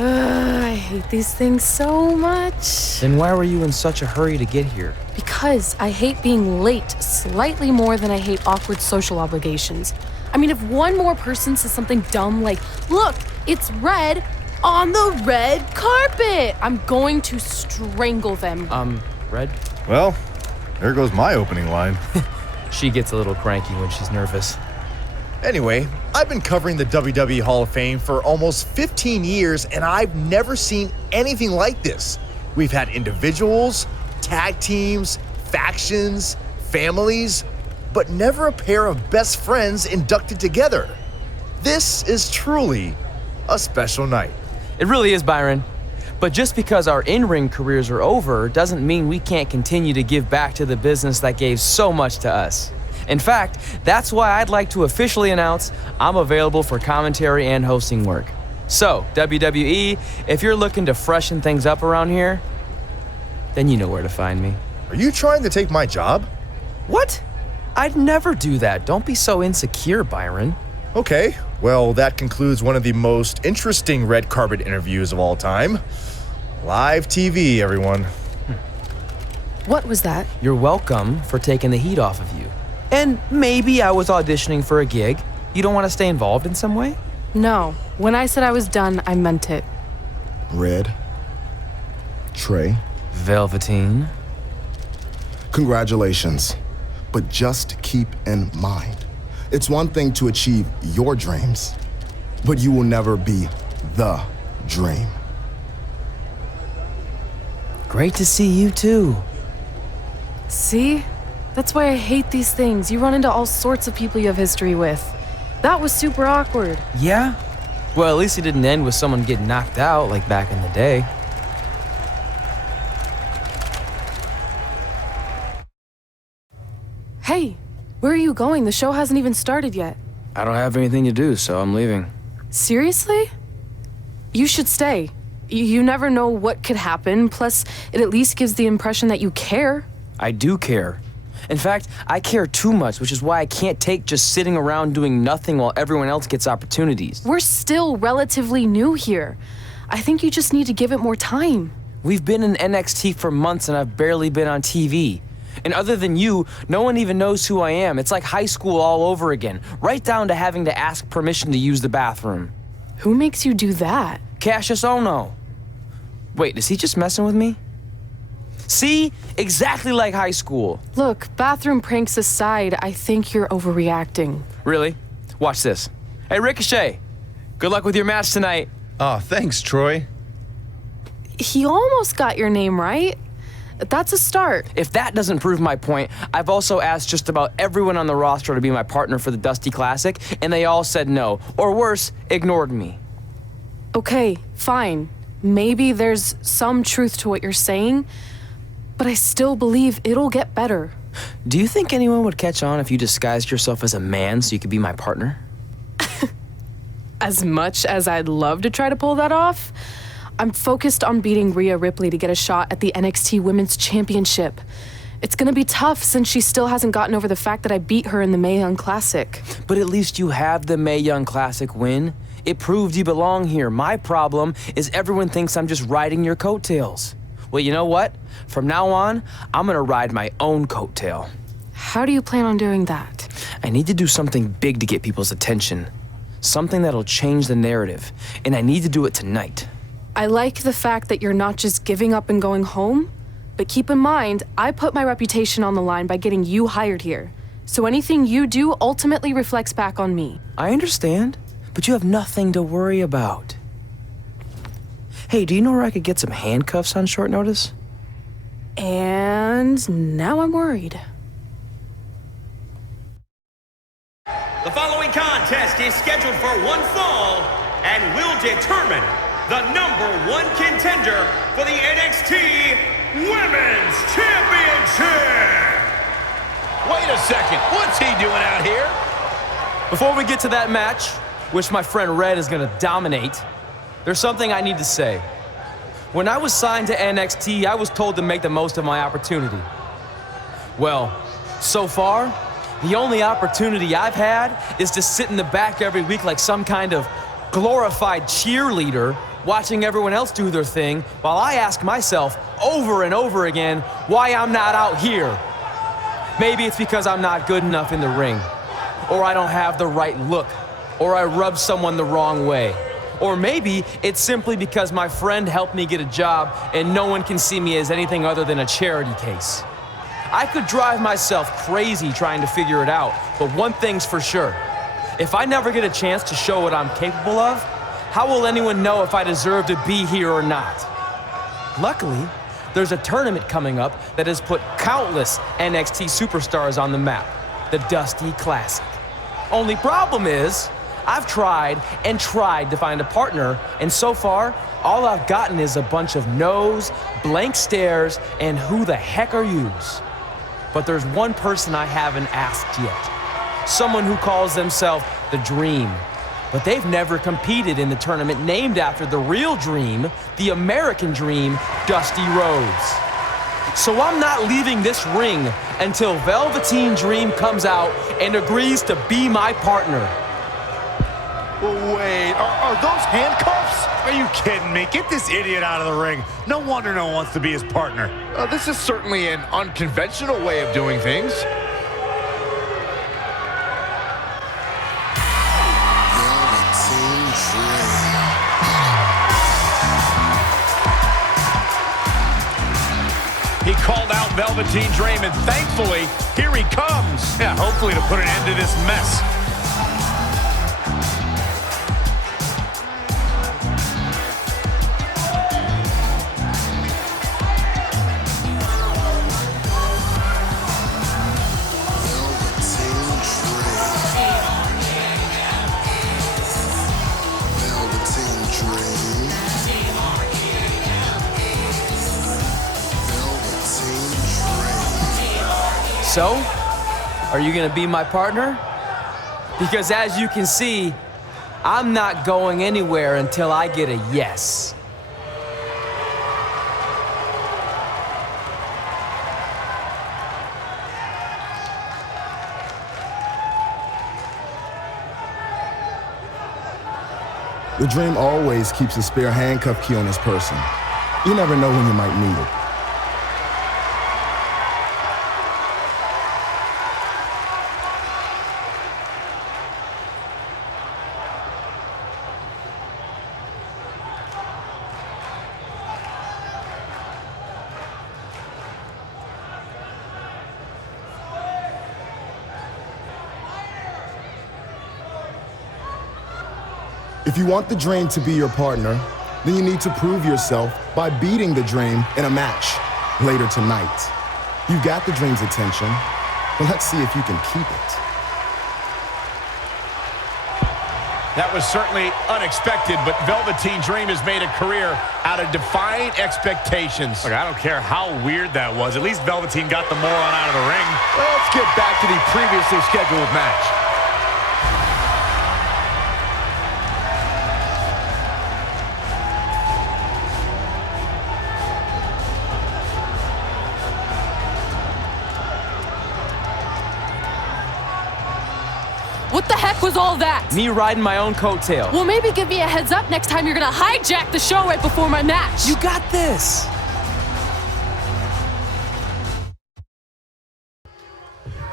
I hate these things so much. Then why were you in such a hurry to get here? Because I hate being late slightly more than I hate awkward social obligations. I mean, if one more person says something dumb like, look, it's red on the red carpet, I'm going to strangle them. Red? Well, there goes my opening line. She gets a little cranky when she's nervous. Anyway, I've been covering the WWE Hall of Fame for almost 15 years, and I've never seen anything like this. We've had individuals, tag teams, factions, families, but never a pair of best friends inducted together. This is truly a special night. It really is, Byron. But just because our in-ring careers are over doesn't mean we can't continue to give back to the business that gave so much to us. In fact, that's why I'd like to officially announce I'm available for commentary and hosting work. So, WWE, if you're looking to freshen things up around here, then you know where to find me. Are you trying to take my job? What? I'd never do that. Don't be so insecure, Byron. Okay, well, that concludes one of the most interesting red carpet interviews of all time. Live TV, everyone. What was that? You're welcome for taking the heat off of you. And maybe I was auditioning for a gig. You don't want to stay involved in some way? No, when I said I was done, I meant it. Red. Trey. Velveteen. Congratulations. But just keep in mind, it's one thing to achieve your dreams, but you will never be the dream. Great to see you too. See? That's why I hate these things. You run into all sorts of people you have history with. That was super awkward. Yeah? Well, at least it didn't end with someone getting knocked out like back in the day. Hey, where are you going? The show hasn't even started yet. I don't have anything to do, so I'm leaving. Seriously? You should stay. You never know what could happen, plus it at least gives the impression that you care. I do care. In fact, I care too much, which is why I can't take just sitting around doing nothing while everyone else gets opportunities. We're still relatively new here. I think you just need to give it more time. We've been in NXT for months and I've barely been on TV. And other than you, no one even knows who I am. It's like high school all over again, right down to having to ask permission to use the bathroom. Who makes you do that? Cassius Ohno. Wait, is he just messing with me? See? Exactly like high school. Look, bathroom pranks aside, I think you're overreacting. Really? Watch this. Hey, Ricochet. Good luck with your match tonight. Oh, thanks, Troy. He almost got your name right. That's a start. If that doesn't prove my point, I've also asked just about everyone on the roster to be my partner for the Dusty Classic, and they all said no. Or worse, ignored me. Okay, fine. Maybe there's some truth to what you're saying, but I still believe it'll get better. Do you think anyone would catch on if you disguised yourself as a man so you could be my partner? As much as I'd love to try to pull that off, I'm focused on beating Rhea Ripley to get a shot at the NXT Women's Championship. It's gonna be tough since she still hasn't gotten over the fact that I beat her in the Mae Young Classic. But at least you have the Mae Young Classic win. It proved you belong here. My problem is everyone thinks I'm just riding your coattails. Well, you know what? From now on, I'm gonna ride my own coattail. How do you plan on doing that? I need to do something big to get people's attention. Something that'll change the narrative. And I need to do it tonight. I like the fact that you're not just giving up and going home, but keep in mind, I put my reputation on the line by getting you hired here. So anything you do ultimately reflects back on me. I understand, but you have nothing to worry about. Hey, do you know where I could get some handcuffs on short notice? And now I'm worried. The following contest is scheduled for one fall and will determine the #1 contender for the NXT Women's Championship. Wait a second, what's he doing out here? Before we get to that match, which my friend Red is gonna dominate, there's something I need to say. When I was signed to NXT, I was told to make the most of my opportunity. Well, so far, the only opportunity I've had is to sit in the back every week like some kind of glorified cheerleader watching everyone else do their thing while I ask myself over and over again why I'm not out here. Maybe it's because I'm not good enough in the ring, or I don't have the right look, or I rub someone the wrong way. Or maybe it's simply because my friend helped me get a job and no one can see me as anything other than a charity case. I could drive myself crazy trying to figure it out, but one thing's for sure. If I never get a chance to show what I'm capable of, how will anyone know if I deserve to be here or not? Luckily, there's a tournament coming up that has put countless NXT superstars on the map, the Dusty Classic. Only problem is, I've tried and tried to find a partner, and so far, all I've gotten is a bunch of no's, blank stares, and who the heck are yous? But there's one person I haven't asked yet. Someone who calls themselves the Dream. But they've never competed in the tournament named after the real Dream, the American Dream, Dusty Rhodes. So I'm not leaving this ring until Velveteen Dream comes out and agrees to be my partner. Wait, are those handcuffs? Are you kidding me? Get this idiot out of the ring. No wonder no one wants to be his partner. This is certainly an unconventional way of doing things. He called out Velveteen Dream, and thankfully, here he comes. Yeah, hopefully to put an end to this mess. So, are you gonna be my partner? Because as you can see, I'm not going anywhere until I get a yes. The Dream always keeps a spare handcuff key on his person. You never know when you might need it. If you want the Dream to be your partner, then you need to prove yourself by beating the Dream in a match later tonight. You got the Dream's attention, but let's see if you can keep it. That was certainly unexpected, but Velveteen Dream has made a career out of defying expectations. Look, I don't care how weird that was. At least Velveteen got the moron out of the ring. Let's get back to the previously scheduled match. What the heck was all that? Me riding my own coattail. Well, maybe give me a heads up next time you're gonna hijack the show right before my match. You got this.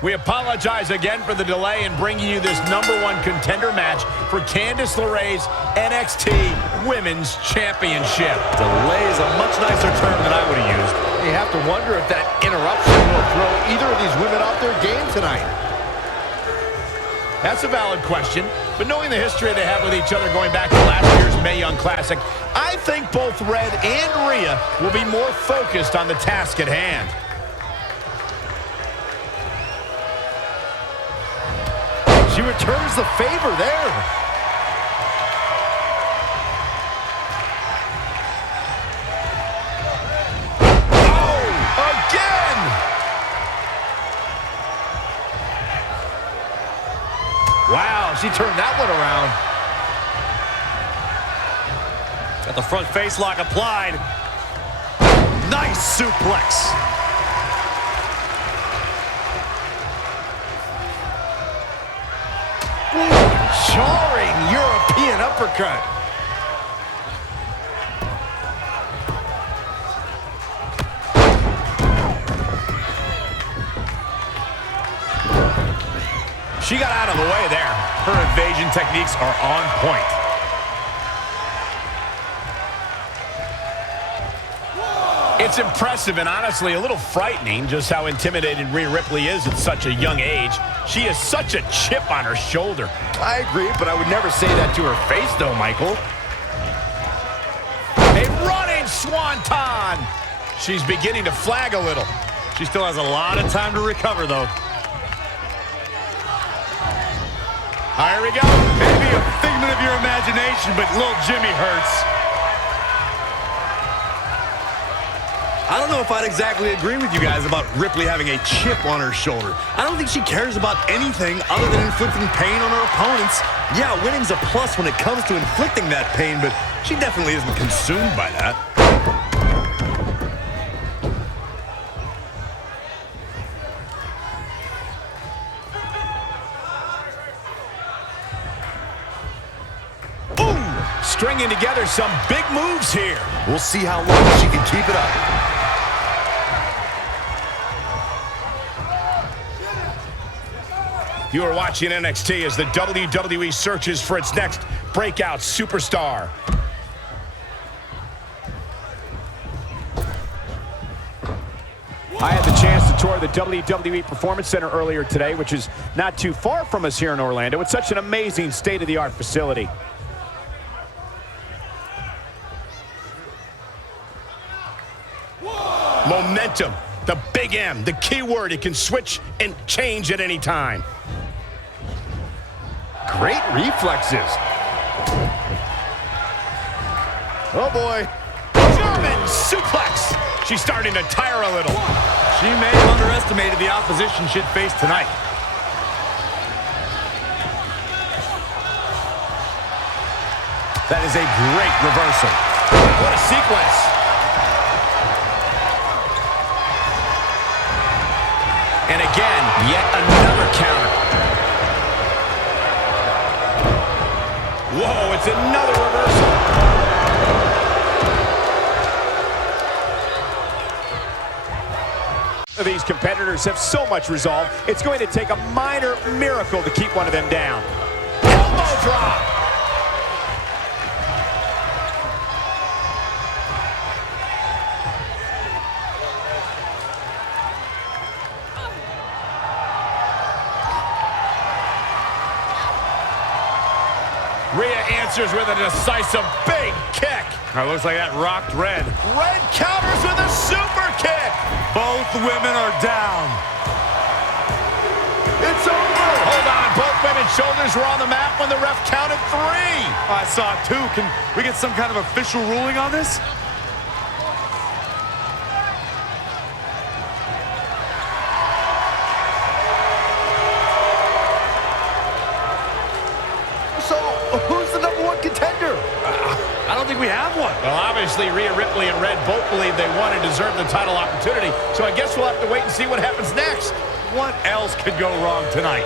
We apologize again for the delay in bringing you this #1 contender match for Candice LeRae's NXT Women's Championship. Delay is a much nicer term than I would have used. You have to wonder if that interruption will throw either of these women off their game tonight. That's a valid question, but knowing the history they have with each other going back to last year's Mae Young Classic, I think both Red and Rhea will be more focused on the task at hand. She returns the favor there. Oh, again! Wow, she turned that one around. Got the front face lock applied. Nice suplex. Jarring European uppercut. She got out of the way there. Her evasion techniques are on point. It's impressive and honestly a little frightening just how intimidated Rhea Ripley is at such a young age. She has such a chip on her shoulder. I agree, but I would never say that to her face, though, Michael. A running swanton. She's beginning to flag a little. She still has a lot of time to recover, though. Here we go. Maybe a figment of your imagination, but little Jimmy hurts. I don't know if I'd exactly agree with you guys about Ripley having a chip on her shoulder. I don't think she cares about anything other than inflicting pain on her opponents. Yeah, winning's a plus when it comes to inflicting that pain, but she definitely isn't consumed by that. Ooh, stringing together some big moves here. We'll see how long she can keep it up. You are watching NXT as the WWE searches for its next breakout superstar. I had the chance to tour the WWE Performance Center earlier today, which is not too far from us here in Orlando. It's such an amazing state-of-the-art facility. Momentum, the big M, the key word. It can switch and change at any time. Great reflexes. Oh, boy. German suplex. She's starting to tire a little. She may have underestimated the opposition she'd face tonight. That is a great reversal. What a sequence. And again, yet another counter. Whoa, it's another reversal. These competitors have so much resolve, it's going to take a minor miracle to keep one of them down. Elbow drop. Rhea answers with a decisive big kick. Looks like that rocked Red. Red counters with a super kick. Both women are down. It's over. Hold on. Both women's shoulders were on the mat when the ref counted 3. I saw 2. Can we get some kind of official ruling on this? So, who's the #1 contender? I don't think we have one. Well, obviously, Rhea Ripley and Red both believe they won and deserve the title opportunity. So I guess we'll have to wait and see what happens next. What else could go wrong tonight?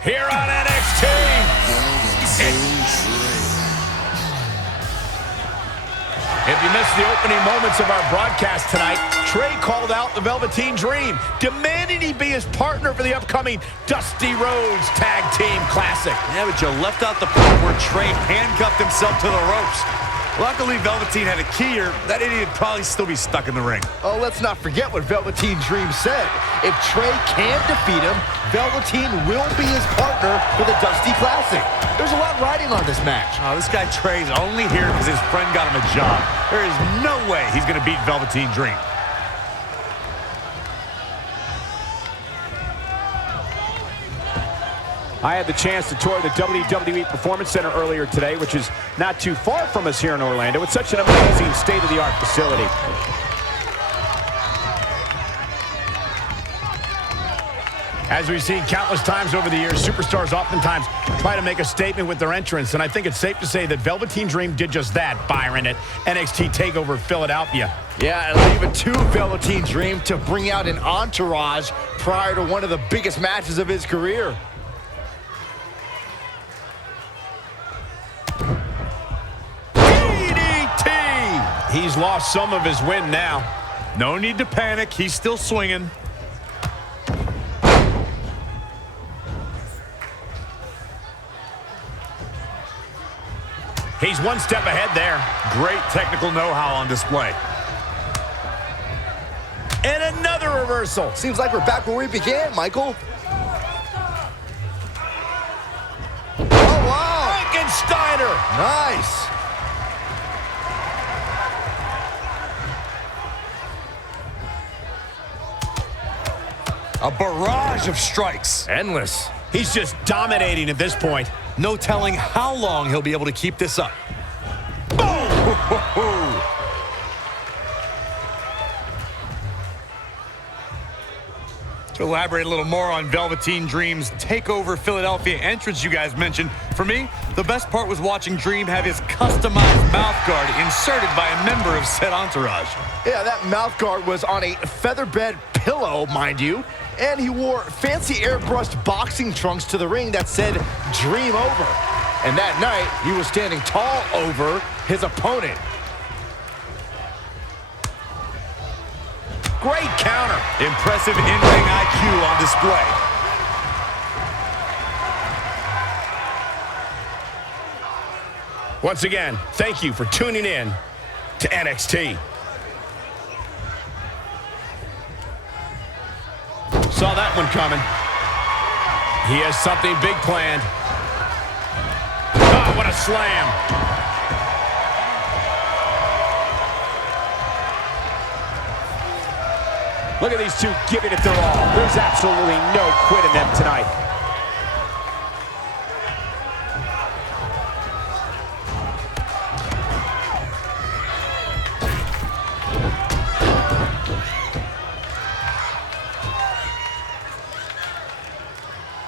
Here on NXT, if you missed the opening moments of our broadcast tonight, Trey called out the Velveteen Dream, demanding he be his partner for the upcoming Dusty Rhodes Tag Team Classic. Yeah, but you left out the part where Trey handcuffed himself to the ropes. Luckily, Velveteen had a key, or that idiot would probably still be stuck in the ring. Oh, let's not forget what Velveteen Dream said. If Trey can defeat him, Velveteen will be his partner for the Dusty Classic. There's a lot riding on this match. Oh, this guy Trey's only here because his friend got him a job. There is no way he's going to beat Velveteen Dream. I had the chance to tour the WWE Performance Center earlier today, which is not too far from us here in Orlando. It's such an amazing state-of-the-art facility. As we've seen countless times over the years, superstars oftentimes try to make a statement with their entrance, and I think it's safe to say that Velveteen Dream did just that, Byron, at NXT TakeOver Philadelphia. Yeah, and leave it to Velveteen Dream to bring out an entourage prior to one of the biggest matches of his career. DDT! He's lost some of his wind now. No need to panic. He's still swinging. He's one step ahead there. Great technical know-how on display. And another reversal. Seems like we're back where we began, Michael. Oh, wow. Frankensteiner. Nice. A barrage of strikes. Endless. He's just dominating at this point. No telling how long he'll be able to keep this up. Boom! To elaborate a little more on Velveteen Dream's TakeOver Philadelphia entrance you guys mentioned, for me, the best part was watching Dream have his customized mouthguard inserted by a member of said entourage. Yeah, that mouthguard was on a featherbed pillow, mind you, and he wore fancy airbrushed boxing trunks to the ring that said Dream Over. And that night, he was standing tall over his opponent. Great counter. Impressive in-ring IQ on display. Once again, thank you for tuning in to NXT. Saw that one coming. He has something big planned. Oh, what a slam. Look at these two giving it their all. There's absolutely no quit in them tonight.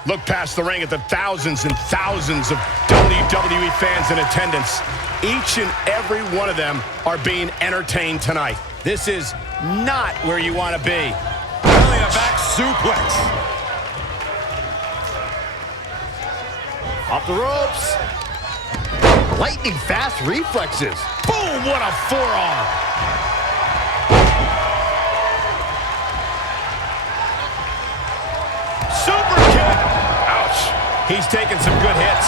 Look past the ring at the thousands and thousands of WWE fans in attendance. Each and every one of them are being entertained tonight. This is not where you want to be. Belly to back suplex. Off the ropes. Lightning fast reflexes. Boom, what a forearm. Super kick. Ouch. He's taking some good hits.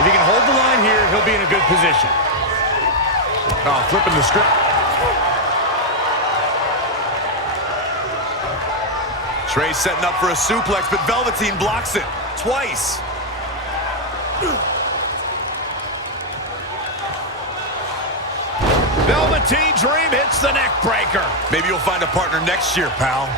If he can hold the line here, he'll be in a good position. Oh, flipping the script. Trey's setting up for a suplex, but Velveteen blocks it twice. Velveteen Dream hits the neck breaker. Maybe you'll find a partner next year, pal.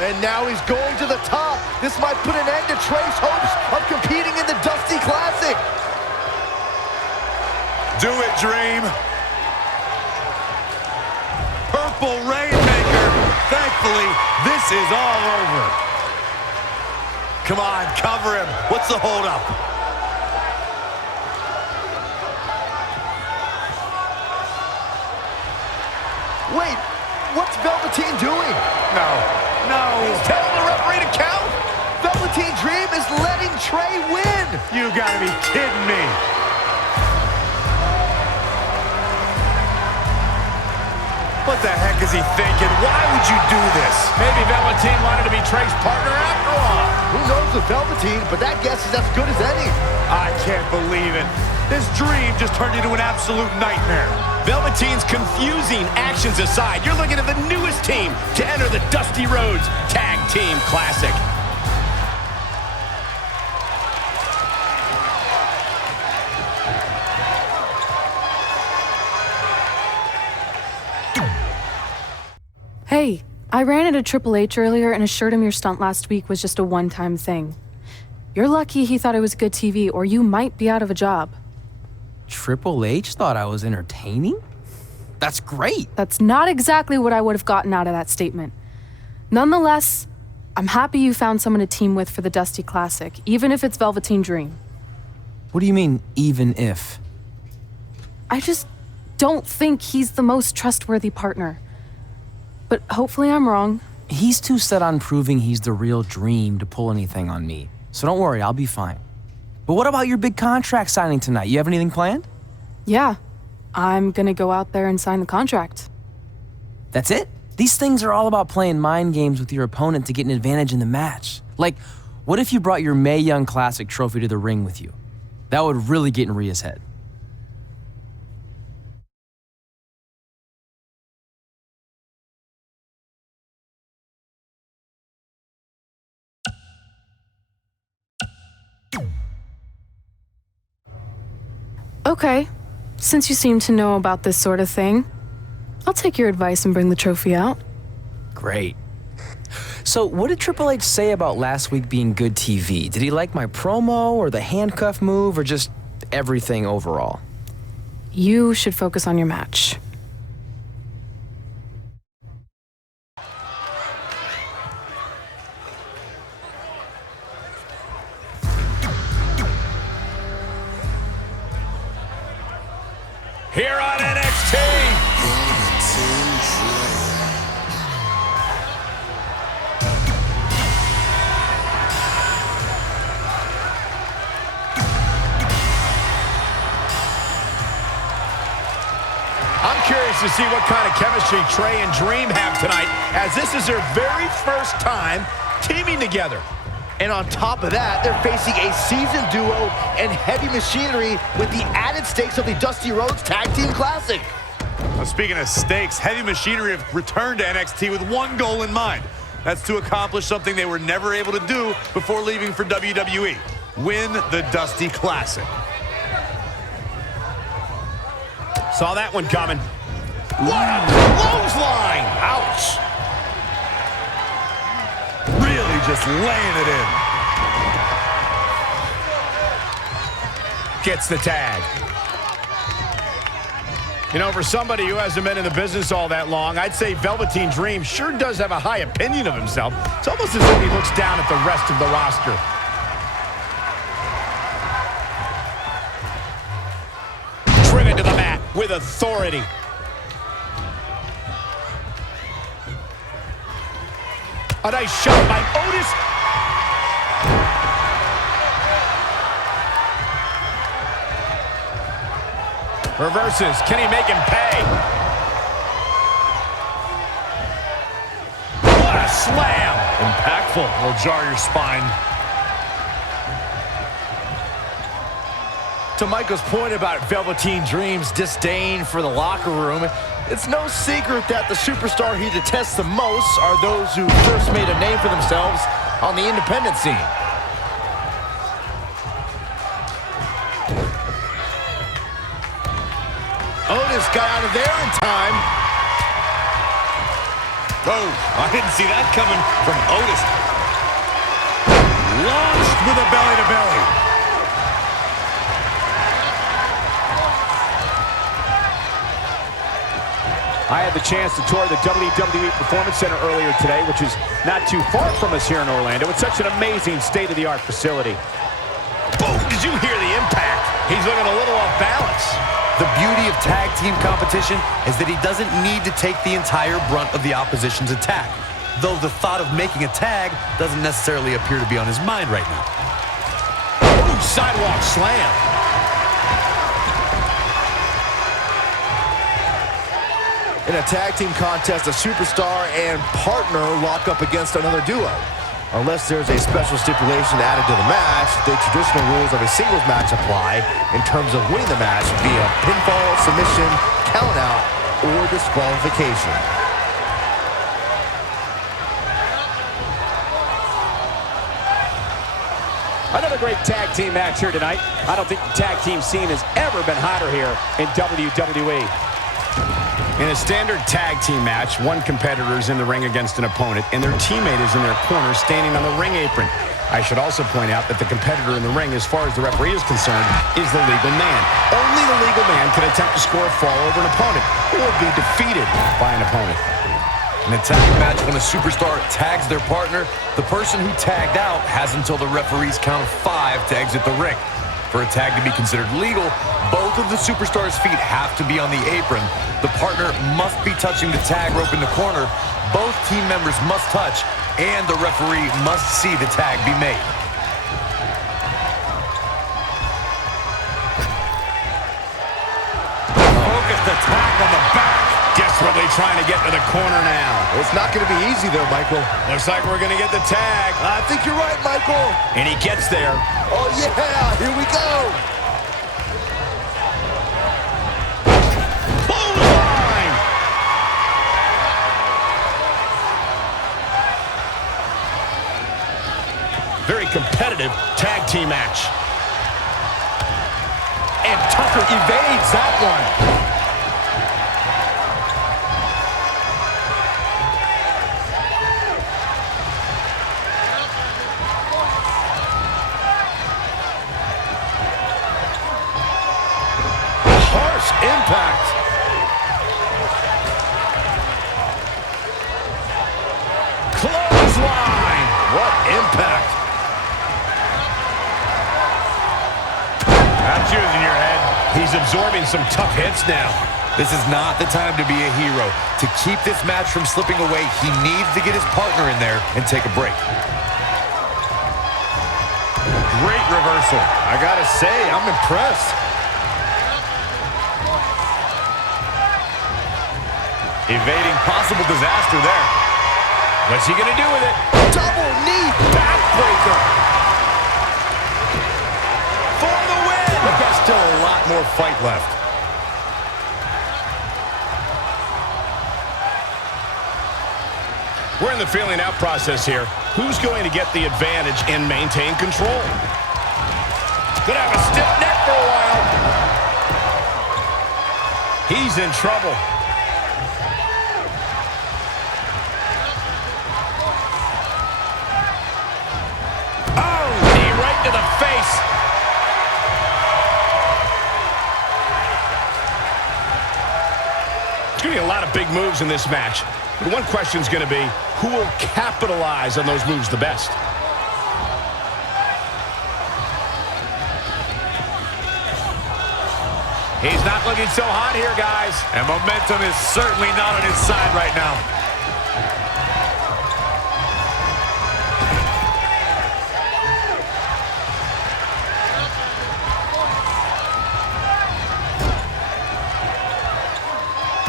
And now he's going to the top. This might put an end to Trey's hopes of competing in the Dusty Classic. Do it, Dream. Purple Rainmaker. Thankfully, this is all over. Come on, cover him. What's the holdup? Wait, what's Velveteen doing? No. He's telling the referee to count. Velveteen Dream is letting Trey win. You gotta be kidding me. What the heck is he thinking? Why would you do this? Maybe Velveteen wanted to be Trey's partner after all. Who knows with Velveteen, but that guess is as good as any. I can't believe it. This Dream just turned into an absolute nightmare. Velveteen's confusing actions aside, you're looking at the newest team to enter the Dusty Rhodes Tag Team Classic. Hey, I ran into Triple H earlier and assured him your stunt last week was just a one-time thing. You're lucky he thought it was good TV, or you might be out of a job. Triple H thought I was entertaining? That's great. That's not exactly what I would have gotten out of that statement. Nonetheless, I'm happy you found someone to team with for the Dusty Classic, even if it's Velveteen Dream. What do you mean, even if? I just don't think he's the most trustworthy partner. But hopefully I'm wrong. He's too set on proving he's the real Dream to pull anything on me. So don't worry, I'll be fine. But what about your big contract signing tonight? You have anything planned? Yeah, I'm gonna go out there and sign the contract. That's it? These things are all about playing mind games with your opponent to get an advantage in the match. Like, what if you brought your Mae Young Classic trophy to the ring with you? That would really get in Rhea's head. Okay, since you seem to know about this sort of thing, I'll take your advice and bring the trophy out. Great. So what did Triple H say about last week being good TV? Did he like my promo or the handcuff move or just everything overall? You should focus on your match. Here on NXT. I'm curious to see what kind of chemistry Trey and Dream have tonight, as this is their very first time teaming together. And on top of that, they're facing a seasoned duo and heavy machinery with the added stakes of the Dusty Rhodes Tag Team Classic. Now, speaking of stakes, Heavy Machinery have returned to NXT with one goal in mind. That's to accomplish something they were never able to do before leaving for WWE. Win the Dusty Classic. Saw that one coming. What a clothesline! Ouch! Really just laying it in. Gets the tag. You know, for somebody who hasn't been in the business all that long, I'd say Velveteen Dream sure does have a high opinion of himself. It's almost as if he looks down at the rest of the roster. Driven to the mat with authority. A nice shot by Otis. Reverses. Can he make him pay? What a slam. Impactful. Will jar your spine. To Michael's point about Velveteen Dream's disdain for the locker room, it's no secret that the superstar he detests the most are those who first made a name for themselves on the independent scene. Otis got out of there in time. Oh, I didn't see that coming from Otis. Launched with a belly-to-belly. I had the chance to tour the WWE Performance Center earlier today, which is not too far from us here in Orlando. It's such an amazing state-of-the-art facility. Boom! Did you hear the impact? He's looking a little off balance. The beauty of tag team competition is that he doesn't need to take the entire brunt of the opposition's attack, though the thought of making a tag doesn't necessarily appear to be on his mind right now. Ooh, sidewalk slam. In a tag team contest, a superstar and partner lock up against another duo. Unless there's a special stipulation added to the match, the traditional rules of a singles match apply in terms of winning the match via pinfall, submission, countout, or disqualification. Another great tag team match here tonight. I don't think the tag team scene has ever been hotter here in WWE. In a standard tag team match, one competitor is in the ring against an opponent, and their teammate is in their corner standing on the ring apron. I should also point out that the competitor in the ring, as far as the referee is concerned, is the legal man. Only the legal man can attempt to score a fall over an opponent or be defeated by an opponent. In a tag match, when a superstar tags their partner, the person who tagged out has until the referee's count of 5 to exit the ring. For a tag to be considered legal, both of the superstars' feet have to be on the apron. The partner must be touching the tag rope in the corner. Both team members must touch, and the referee must see the tag be made. Focused attack on the back. Desperately trying to get to the corner now. It's not going to be easy there, Michael. Looks like we're going to get the tag. I think you're right, Michael. And he gets there. Oh, yeah. Here we go. Clothesline. Very competitive tag team match. And Tucker evades that one. Impact. Clothesline. What impact. That's yours in your head. He's absorbing some tough hits now. This is not the time to be a hero. To keep this match from slipping away, he needs to get his partner in there and take a break. Great reversal. I gotta say, I'm impressed. Evading possible disaster there. What's he gonna do with it? Double knee backbreaker. For the win! But there's still a lot more fight left. We're in the feeling out process here. Who's going to get the advantage and maintain control? Could have a stiff neck for a while. He's in trouble. To the face. There's going to be a lot of big moves in this match. But one question is going to be, who will capitalize on those moves the best? He's not looking so hot here, guys. And momentum is certainly not on his side right now.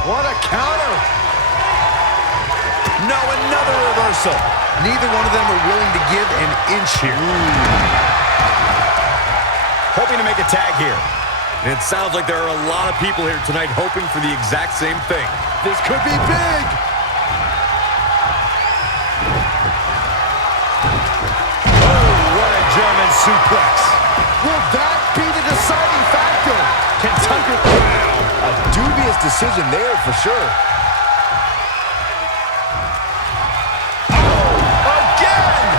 What a counter. No, another reversal. Neither one of them are willing to give an inch here. Hoping to make a tag here. And it sounds like there are a lot of people here tonight hoping for the exact same thing. This could be big. Oh, what a German suplex. Will that be the deciding factor? Can Tucker... Wow. A dubious decision there for sure. Oh, again!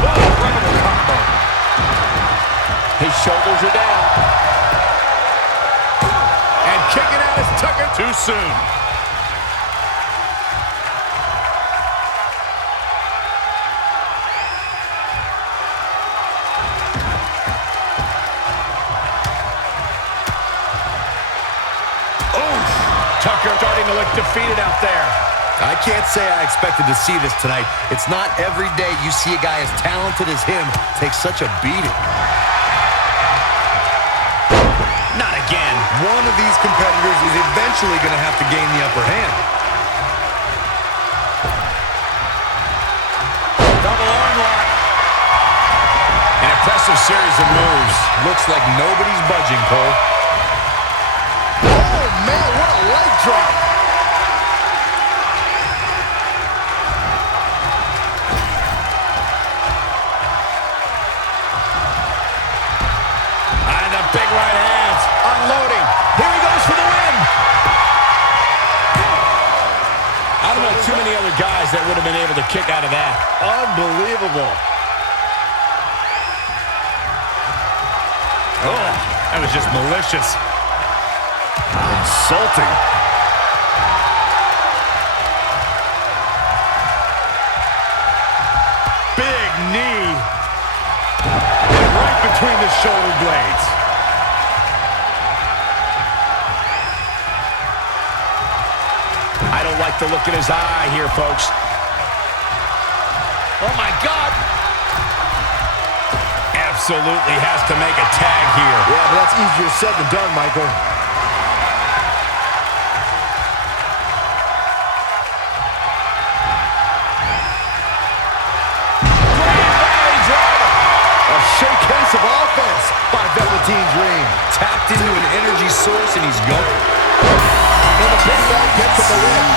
Oh, incredible combo. His shoulders are down. And kicking out is Tucker too soon. Tucker starting to look defeated out there. I can't say I expected to see this tonight. It's not every day you see a guy as talented as him take such a beating. Not again. One of these competitors is eventually going to have to gain the upper hand. Double arm lock. An impressive series of moves. Looks like nobody's budging, Cole. Oh, man, what a leg drop. And the big right hands. Unloading. Here he goes for guys that would have been able to kick out of that. Unbelievable. Oh, that was just malicious. Insulting. Big knee. And right between the shoulder blades. I don't like the look in his eye here, folks. Oh, my God. Absolutely has to make a tag here. Yeah, but that's easier said than done, Michael. A showcase of offense by Velveteen Dream. Tapped into an energy source, and he's going. And the big ball gets him the win.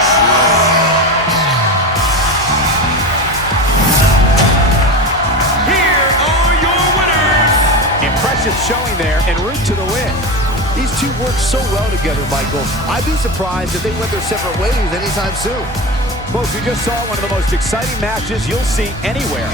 Here are your winners. Impressive showing there en route to the win. These two work so well together, Michael. I'd be surprised if they went their separate ways anytime soon. Folks, we just saw one of the most exciting matches you'll see anywhere.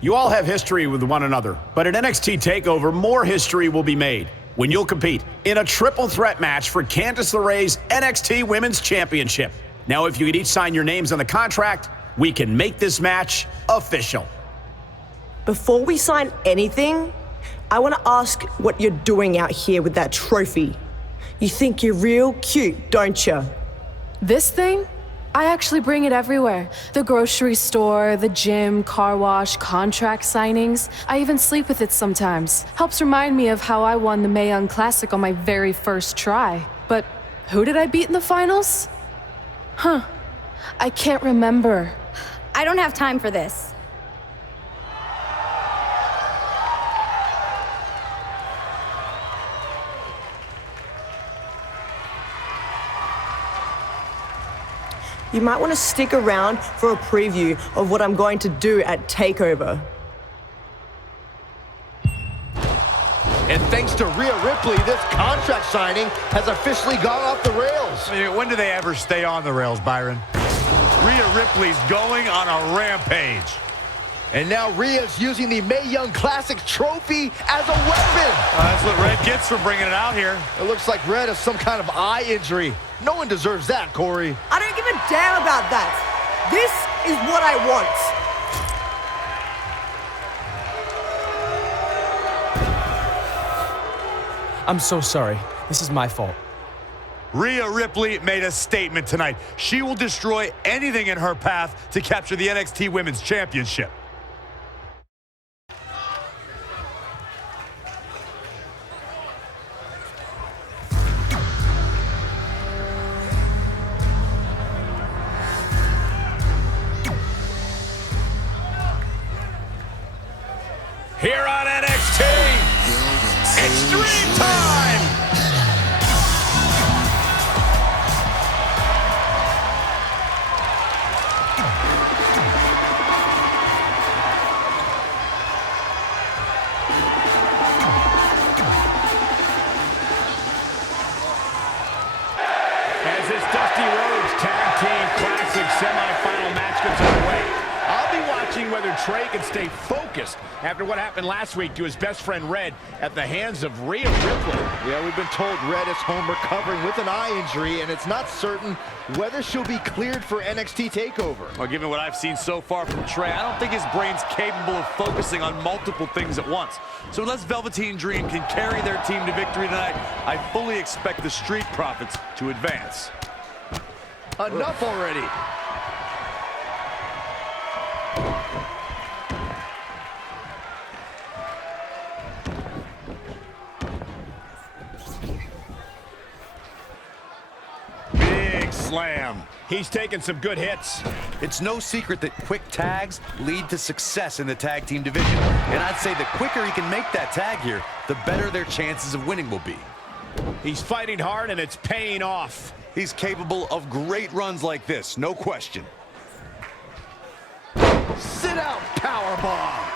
You all have history with one another, but at NXT TakeOver, more history will be made when you'll compete in a triple threat match for Candice LeRae's NXT Women's Championship. Now, if you could each sign your names on the contract, we can make this match official. Before we sign anything, I want to ask what you're doing out here with that trophy. You think you're real cute, don't you? This thing? I actually bring it everywhere. The grocery store, the gym, car wash, contract signings. I even sleep with it sometimes. Helps remind me of how I won the Mae Young Classic on my very first try. But who did I beat in the finals? I can't remember. I don't have time for this. You might want to stick around for a preview of what I'm going to do at TakeOver. And thanks to Rhea Ripley, this contract signing has officially gone off the rails. I mean, when do they ever stay on the rails, Byron? Rhea Ripley's going on a rampage. And now Rhea's using the Mae Young Classic trophy as a weapon. That's what Red gets for bringing it out here. It looks like Red has some kind of eye injury. No one deserves that, Corey. I don't give a damn about that. This is what I want. I'm so sorry. This is my fault. Rhea Ripley made a statement tonight. She will destroy anything in her path to capture the NXT Women's Championship. Here on NXT, Extreme Time! As this Dusty Rhodes Tag Team Classic semifinal match gets underway, I'll be watching whether Trey can stay focused after what happened last week to his best friend Red at the hands of Rhea Ripley. Yeah, we've been told Red is home recovering with an eye injury, and it's not certain whether she'll be cleared for NXT TakeOver. Well, given what I've seen so far from Trey, I don't think his brain's capable of focusing on multiple things at once. So unless Velveteen Dream can carry their team to victory tonight, I fully expect the Street Profits to advance. Enough already. Big slam. He's taking some good hits. It's no secret that quick tags lead to success in the tag team division. And I'd say the quicker he can make that tag here, the better their chances of winning will be. He's fighting hard, and it's paying off. He's capable of great runs like this, no question. Sit out powerbomb.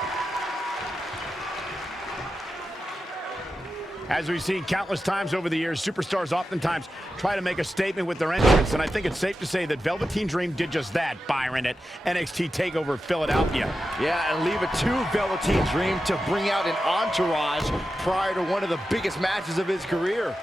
As we've seen countless times over the years, superstars oftentimes try to make a statement with their entrance, and I think it's safe to say that Velveteen Dream did just that, Byron, at NXT TakeOver Philadelphia. Yeah, and leave it to Velveteen Dream to bring out an entourage prior to one of the biggest matches of his career.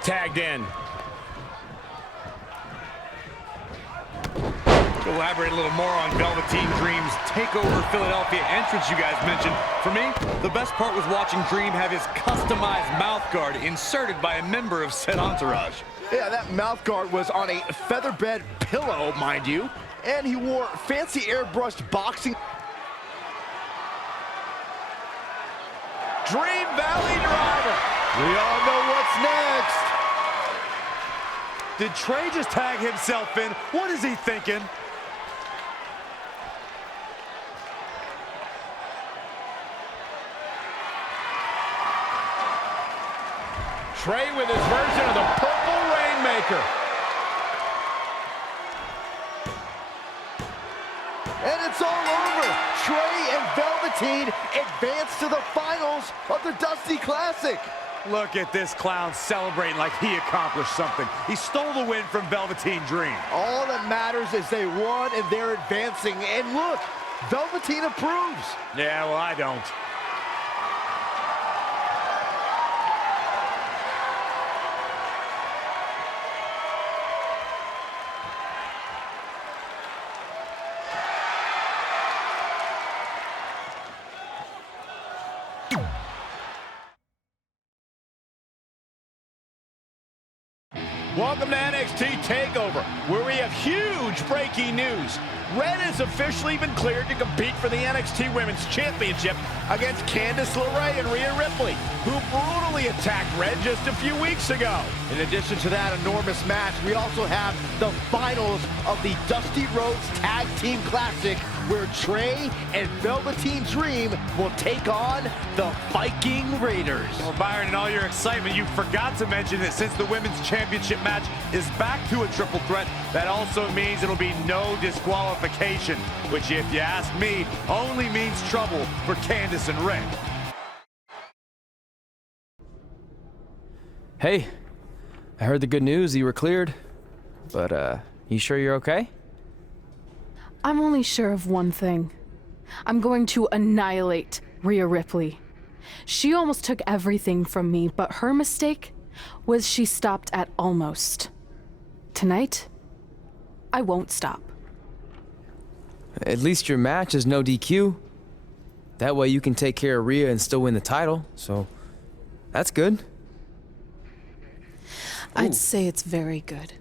Tagged in. To elaborate a little more on Velveteen Dream's TakeOver Philadelphia entrance you guys mentioned, for me, the best part was watching Dream have his customized mouth guard inserted by a member of said entourage. Yeah, that mouth guard was on a featherbed pillow, mind you, and he wore fancy airbrushed boxing. Dream Valley Driver. We all know what's next. Did Trey just tag himself in? What is he thinking? Trey with his version of the Purple Rainmaker. And it's all over. Trey and Velveteen advance to the finals of the Dusty Classic. Look at this clown celebrating like he accomplished something. He stole the win from Velveteen Dream. All that matters is they won and they're advancing. And look, Velveteen approves. Yeah, well, I don't. Welcome to NXT TakeOver, where we have huge breaking news. Red has officially been cleared to compete for the NXT Women's Championship against Candice LeRae and Rhea Ripley, who brutally attacked Red just a few weeks ago. In addition to that enormous match, we also have the finals of the Dusty Rhodes Tag Team Classic, where Trey and Velveteen Dream will take on the Viking Raiders. Well, Byron, in all your excitement, you forgot to mention that since the Women's Championship match is back to a triple threat, that also means it'll be no disqualification, which, if you ask me, only means trouble for Candice and Red. Hey, I heard the good news, you were cleared. But, you sure you're okay? I'm only sure of one thing. I'm going to annihilate Rhea Ripley. She almost took everything from me, but her mistake was she stopped at almost. Tonight, I won't stop. At least your match is no DQ. That way you can take care of Rhea and still win the title, so that's good. I'd say it's very good.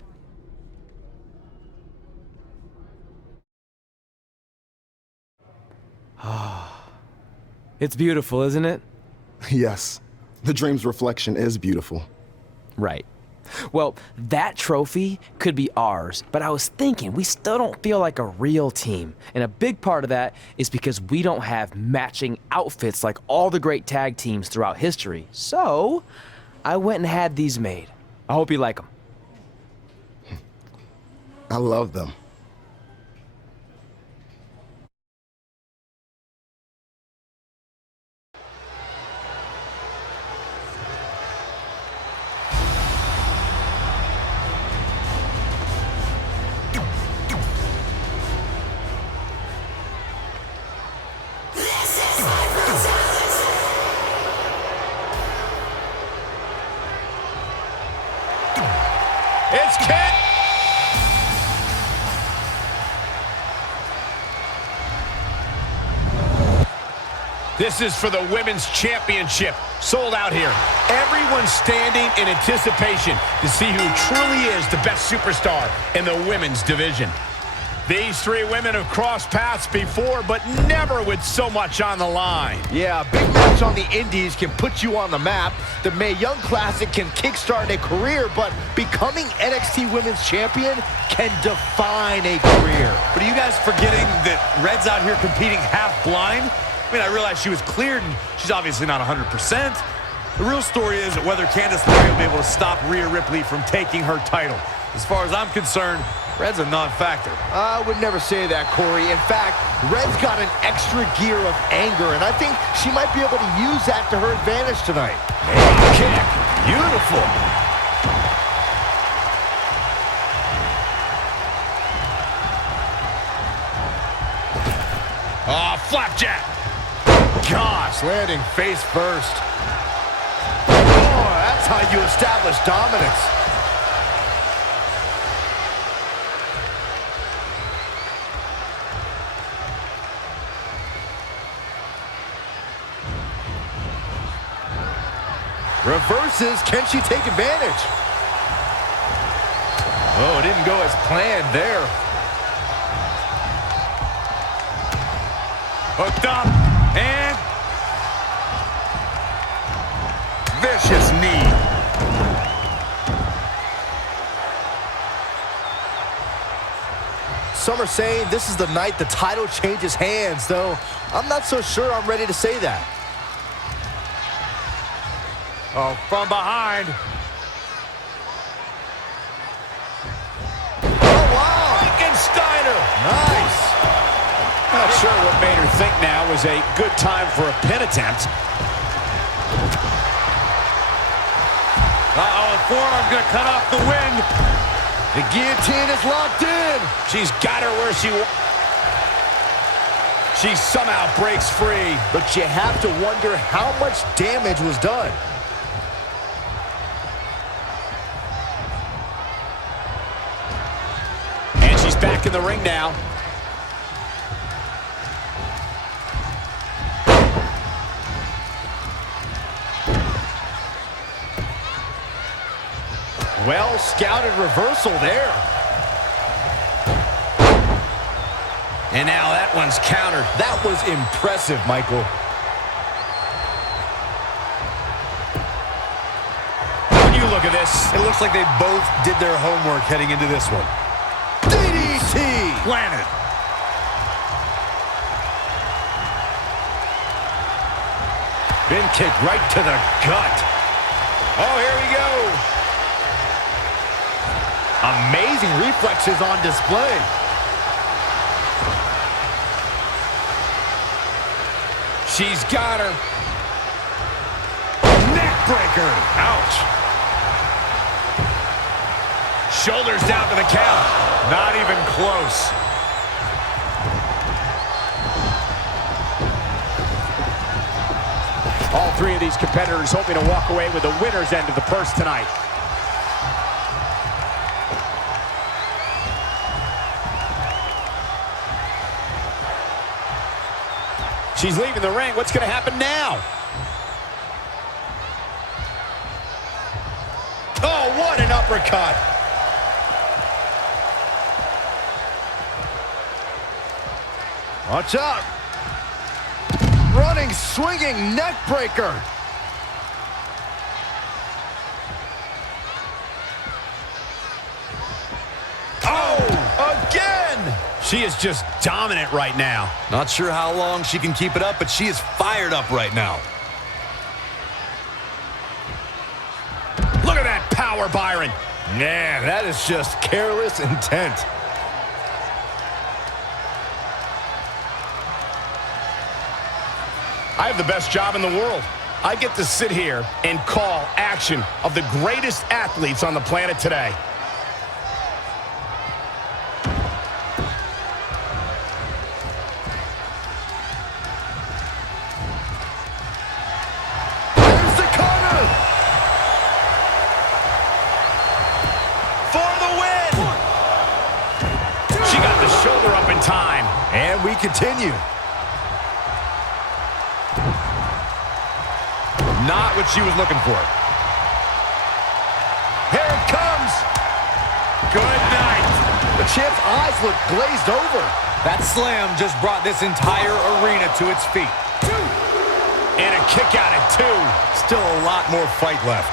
It's beautiful, isn't it? Yes, the Dream's reflection is beautiful. Right. Well, that trophy could be ours, but I was thinking we still don't feel like a real team. And a big part of that is because we don't have matching outfits like all the great tag teams throughout history. So, I went and had these made. I hope you like them. I love them. It's Ken. This is for the Women's Championship. Sold out here. Everyone's standing in anticipation to see who truly is the best superstar in the women's division. These three women have crossed paths before, but never with so much on the line. Yeah, a big match on the Indies can put you on the map. The Mae Young Classic can kickstart a career, but becoming NXT Women's Champion can define a career. But are you guys forgetting that Red's out here competing half blind? I mean, I realize she was cleared, and she's obviously not 100%. The real story is whether Candice LeRae will be able to stop Rhea Ripley from taking her title. As far as I'm concerned, Red's a non-factor. I would never say that, Corey. In fact, Red's got an extra gear of anger, and I think she might be able to use that to her advantage tonight. Kick. Beautiful. Oh, flapjack. Gosh, landing face first. Oh, that's how you establish dominance. Reverses. Can she take advantage? Oh, it didn't go as planned there. Hooked up, and vicious knee. Some are saying this is the night the title changes hands, though I'm not so sure I'm ready to say that. Oh, from behind. Oh, wow. Frankensteiner. Nice. Not sure what made her think now was a good time for a pin attempt. Uh-oh, the forearm's gonna cut off the wind. The guillotine is locked in. She's got her where she wants. She somehow breaks free. But you have to wonder how much damage was done. And she's back in the ring now. Well scouted reversal there. And now that one's countered. That was impressive, Michael. When you look at this, It looks like they both did their homework heading into this one. DDT. planted. Bin kick right to the gut. Oh, here we go. Amazing reflexes on display. She's got her. Neck breaker. Ouch. Shoulders down to the count. Not even close. All three of these competitors hoping to walk away with the winner's end of the purse tonight. She's leaving the ring. What's going to happen now? Oh, what an uppercut. Watch out. Running, swinging neck breaker. Oh, again. She is just dominant right now. Not sure how long she can keep it up, but she is fired up right now. Look at that power, Byron. Man, that is just careless intent. I have the best job in the world. I get to sit here and call action of the greatest athletes on the planet today. There's the cutter. For the win. She got the shoulder up in time. And we continue. Not what she was looking for. Here it comes. Good night. The champ's eyes look glazed over. That slam just brought this entire arena to its feet. And a kick out at 2. Still a lot more fight left.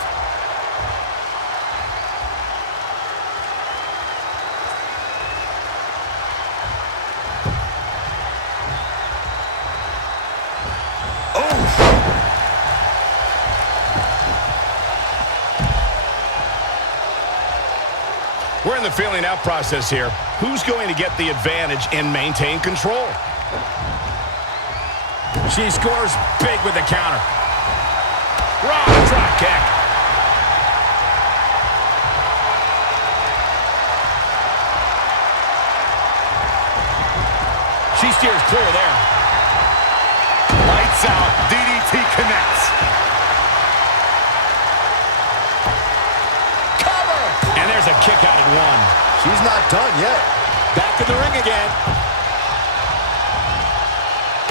We're in the feeling out process here. Who's going to get the advantage and maintain control? She scores big with the counter. Raw drop kick. She steers clear there. Lights out. DDT connects. Cover! And there's a kick out at one. She's not done yet. Back in the ring again.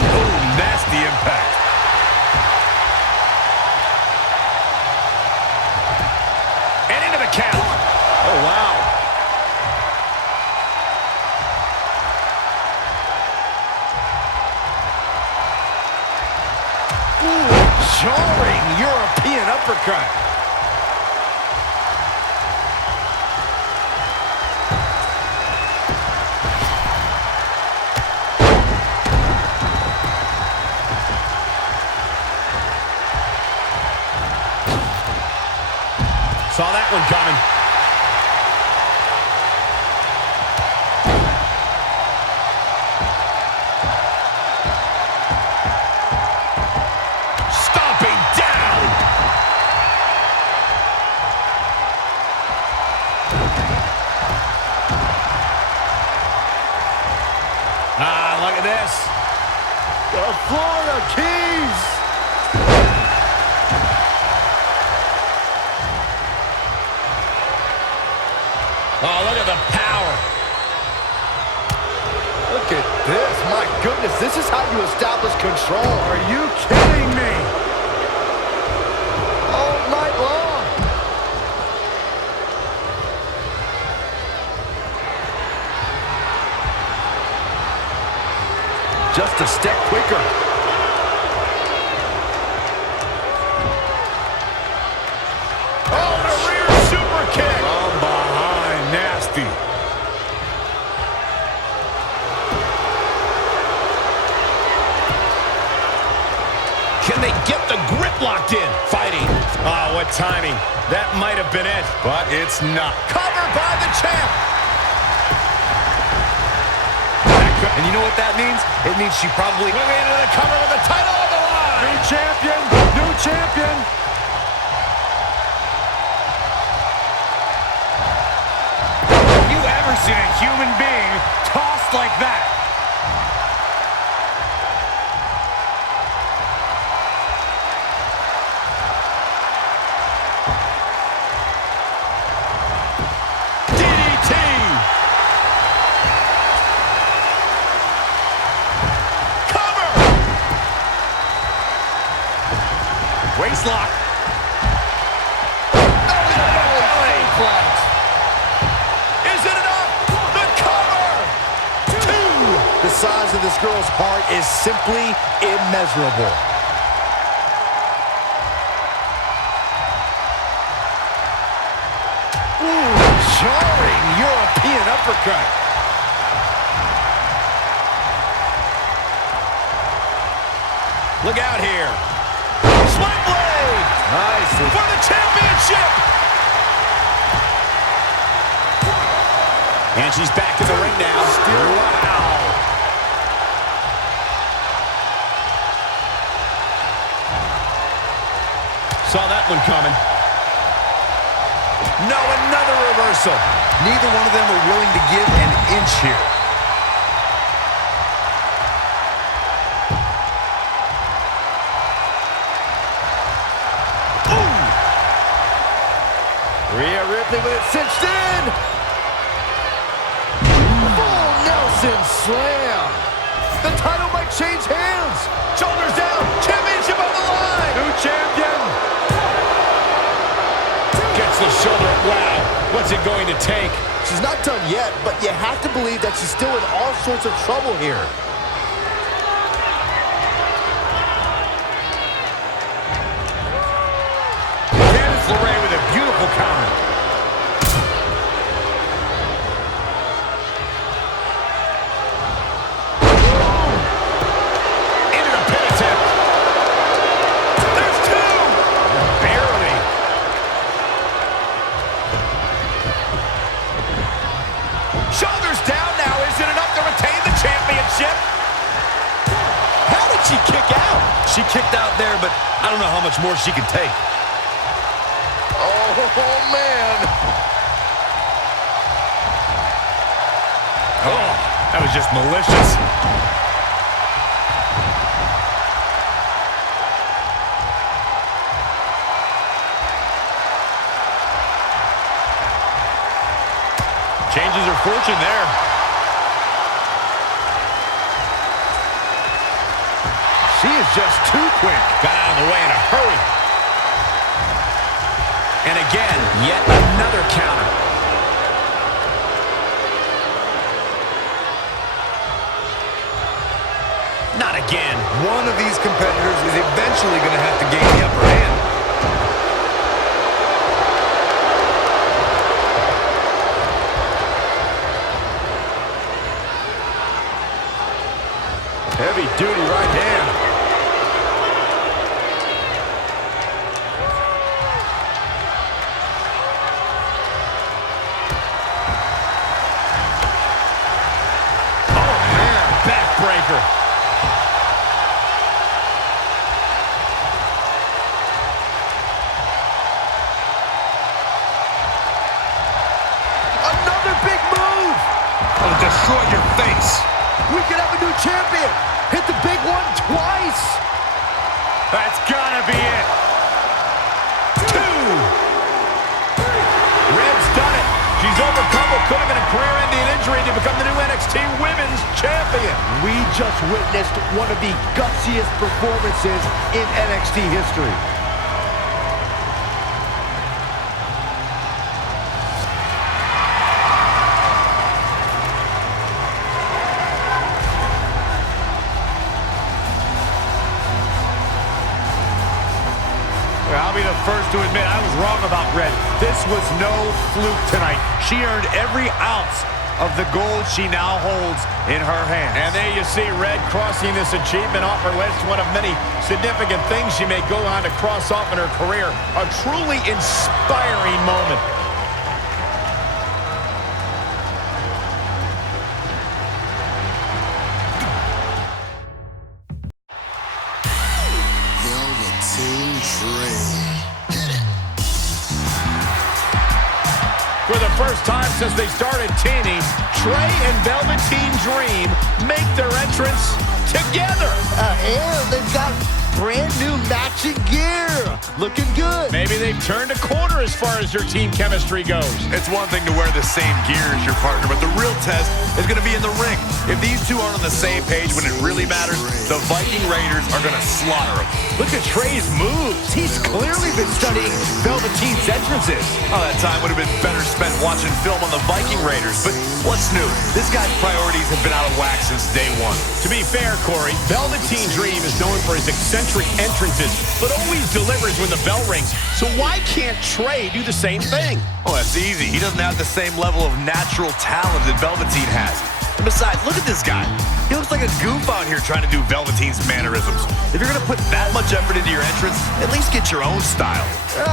Oh, nasty impact. And into the count. Oh, wow. Jarring European uppercut. Saw that one coming. Stomping down. Look at this. The Florida Keys. Oh, look at the power. Look at this. My goodness, this is how you establish control. Are you kidding me? All night long. Just a step quicker. Oh, the rear super kick. From behind. Nasty. Can they get the grip locked in? Fighting. Oh, what timing. That might have been it. But it's not. Covered by the champ. And you know what that means? It means she probably... Moving into the cover with the title on the line. New champion. New champion. Have you ever seen a human being tossed like that? DDT. Cover. Waist lock. Is it enough? The cover. Two. The size of this girl's heart is simply immeasurable. Ooh, jarring European uppercut. Look out here. Swipe blade. Nice. For the championship. And she's back in the ring now. Wow. Saw that one coming. No, another reversal. Neither one of them were willing to give an inch here. Rhea Ripley with it cinched in. Full Nelson slam. The title might change hands. Shoulders down. Championship on the line. New champion. Gets the shoulder. Wow. What's it going to take? She's not done yet, but you have to believe that she's still in all sorts of trouble here. With a beautiful counter. Into the pin attempt. There's two. Barely. She kicked out there, but I don't know how much more she can take. Oh, man. Oh, that was just malicious. Changes her fortune there. She is just too quick. Got out of the way in a hurry. And again, yet another counter. Not again. One of these competitors is eventually going to have to gain the upper hand. Heavy duty right hand. Oh, man. Backbreaker. Another big move. It'll destroy your face. We could have a new champion. Hit the big one twice. That's gotta be it. 2. Red's done it. She's overcome what could have been a career-ending injury to become the new NXT Women's Champion. We just witnessed one of the gutsiest performances in NXT history. I'll be the first to admit I was wrong about Red. This was no fluke tonight. She earned every ounce of the gold she now holds in her hands. And there you see Red crossing this achievement off her list. One of many significant things she may go on to cross off in her career. A truly inspiring moment. For the first time since they started teaming, Trey and Velveteen Dream make their entrance together. And they've got brand new matching gear. Looking good. Maybe they've turned a corner as far as their team chemistry goes. It's one thing to wear the same gear as your partner, but the real test is going to be in the ring. If these two aren't on the same page when it really matters, the Viking Raiders are going to slaughter them. Look at Trey's moves. He's clearly been studying Velveteen's entrances. Oh, that time would have been better spent watching film on the Viking Raiders. But what's new? This guy's priorities have been out of whack since day one. To be fair, Corey, Velveteen Dream is known for his eccentric entrances, but always delivers when the bell rings. So why can't Trey do the same thing? Oh, that's easy. He doesn't have the same level of natural talent that Velveteen has. And besides, look at this guy. He looks like a goof out here trying to do Velveteen's mannerisms. If you're going to put that much effort into your entrance, at least get your own style.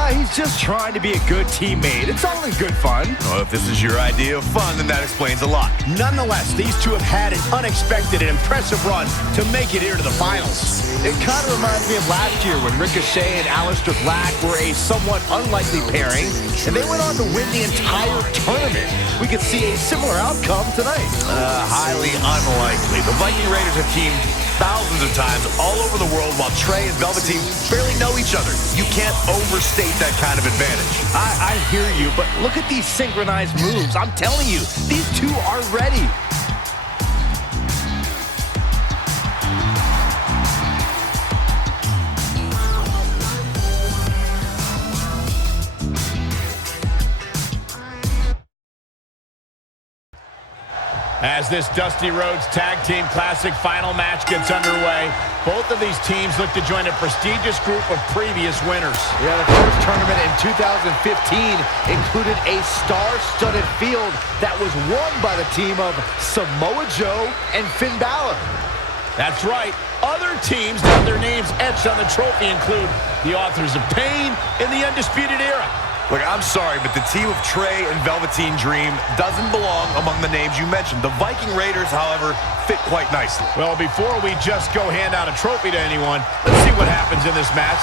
He's just trying to be a good teammate. It's all in good fun. Well, if this is your idea of fun, then that explains a lot. Nonetheless, these two have had an unexpected and impressive run to make it here to the finals. It kind of reminds me of last year when Ricochet and Aleister Black were a somewhat unlikely pairing, and they went on to win the entire tournament. We could see a similar outcome tonight. Highly unlikely. The Viking Raiders have teamed thousands of times all over the world while Trey and Velveteen barely know each other. You can't overstate that kind of advantage. I hear you, but look at these synchronized moves. I'm telling you, these two are ready. As this Dusty Rhodes Tag Team Classic final match gets underway, both of these teams look to join a prestigious group of previous winners. Yeah, the first tournament in 2015 included a star-studded field that was won by the team of Samoa Joe and Finn Balor. That's right. Other teams that have their names etched on the trophy include the Authors of Pain and the Undisputed Era. Look, I'm sorry, but the team of Trey and Velveteen Dream doesn't belong among the names you mentioned. The Viking Raiders, however, fit quite nicely. Well, before we just go hand out a trophy to anyone, let's see what happens in this match.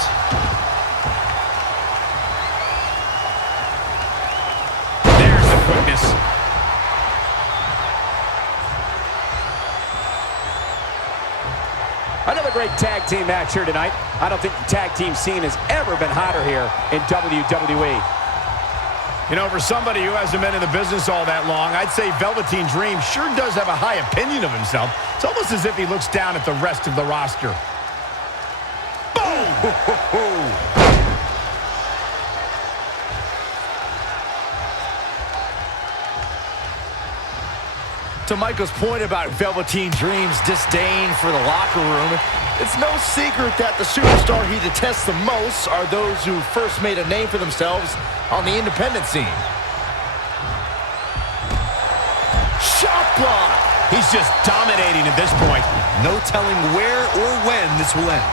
There's the quickness. Another great tag team match here tonight. I don't think the tag team scene has ever been hotter here in WWE. You know, for somebody who hasn't been in the business all that long, I'd say Velveteen Dream sure does have a high opinion of himself. It's almost as if he looks down at the rest of the roster. Boom! To Michael's point about Velveteen Dream's disdain for the locker room, it's no secret that the superstar he detests the most are those who first made a name for themselves on the independent scene. Shot block! He's just dominating at this point. No telling where or when this will end.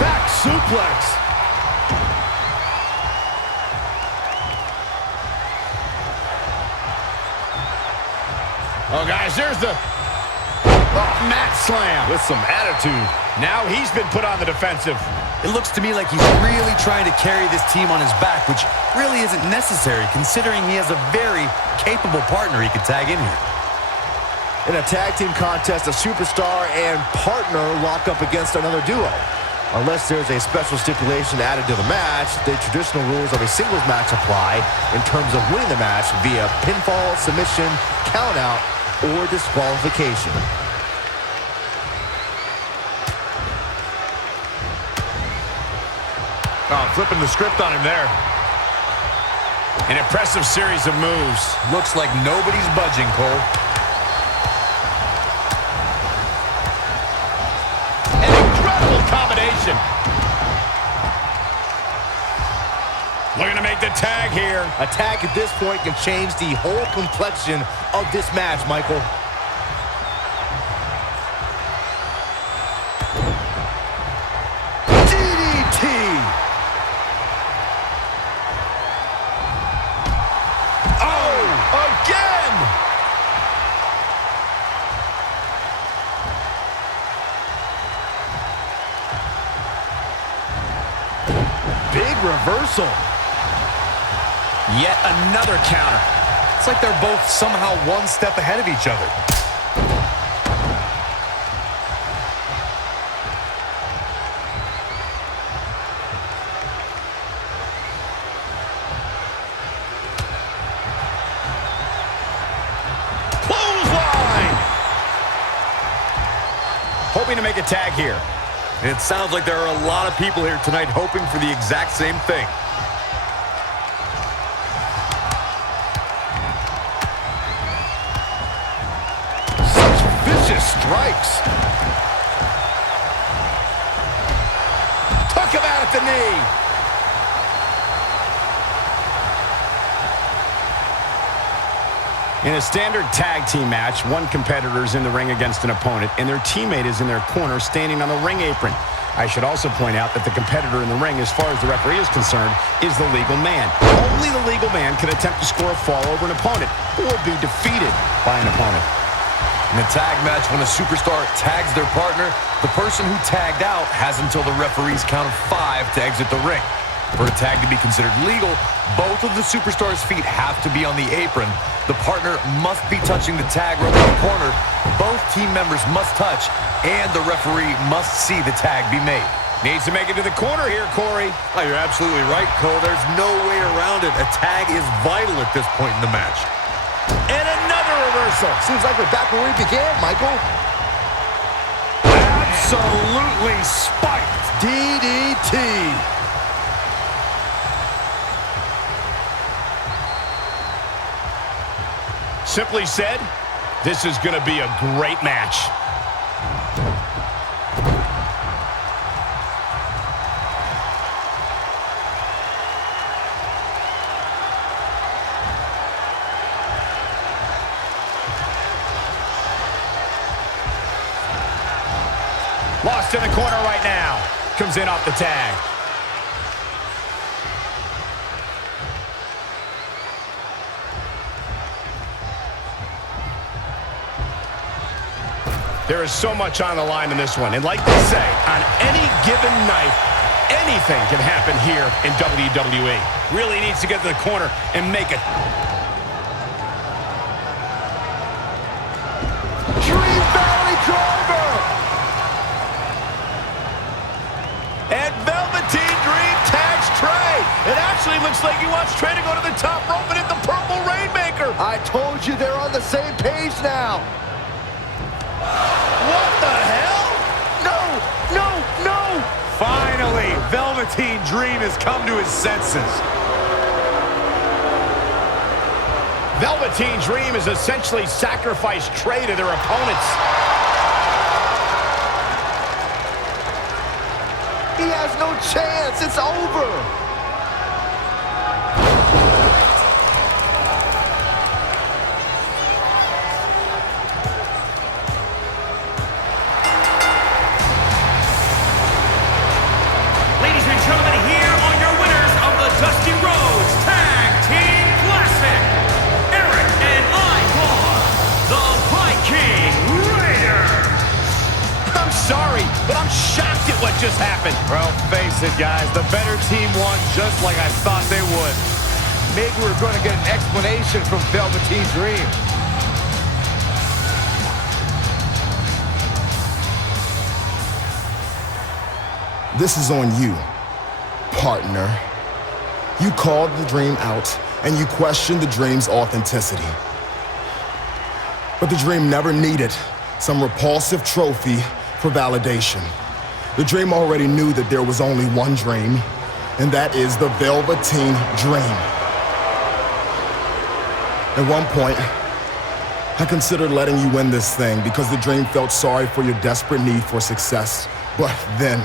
Back suplex! Oh, guys, there's the mat slam with some attitude. Now he's been put on the defensive. It looks to me like he's really trying to carry this team on his back, which really isn't necessary considering he has a very capable partner he could tag in here. In a tag team contest, a superstar and partner lock up against another duo. Unless there's a special stipulation added to the match, the traditional rules of a singles match apply in terms of winning the match via pinfall, submission, countout, or disqualification. Oh, flipping the script on him there. An impressive series of moves. Looks like nobody's budging, Cole. An incredible combination. Looking to make the tag here. A tag at this point can change the whole complexion of this match, Michael. DDT! Oh, again! Big reversal. Yet another counter. It's like they're both somehow one step ahead of each other. Clothesline! Hoping to make a tag here. And it sounds like there are a lot of people here tonight hoping for the exact same thing. Strikes. Took him out at the knee. In a standard tag team match, one competitor is in the ring against an opponent, and their teammate is in their corner standing on the ring apron. I should also point out that the competitor in the ring, as far as the referee is concerned, is the legal man. Only the legal man can attempt to score a fall over an opponent or be defeated by an opponent. In a tag match, when a superstar tags their partner, the person who tagged out has until the referee's count of 5 to exit the ring. For a tag to be considered legal, both of the superstars' feet have to be on the apron. The partner must be touching the tag rope in the corner. Both team members must touch, and the referee must see the tag be made. Needs to make it to the corner here, Corey. Oh, you're absolutely right, Cole. There's no way around it. A tag is vital at this point in the match. And another reversal. Seems like we're back where we began, Michael. Absolutely spiked. DDT. Simply said, this is going to be a great match. Lost in the corner right now. comes in off the tag. There is so much on the line in this one. And like they say, on any given night, anything can happen here in WWE. Really needs to get to the corner and make it. Dream Valley driver. And Velveteen Dream tags Trey. It actually looks like he wants Trey to go to the top rope and hit the Purple Rainmaker. I told you they're on the same page now. What the hell? No, no, no. Finally, Velveteen Dream has come to his senses. Velveteen Dream has essentially sacrificed Trey to their opponents. He has no chance. It's over. But I'm shocked at what just happened. Well, face it, guys. The better team won just like I thought they would. Maybe we're going to get an explanation from Velveteen Dream. This is on you, partner. You called the Dream out, and you questioned the Dream's authenticity. But the Dream never needed some repulsive trophy for validation. The Dream already knew that there was only one Dream, and that is the Velveteen Dream. At one point, I considered letting you win this thing because the Dream felt sorry for your desperate need for success. But then,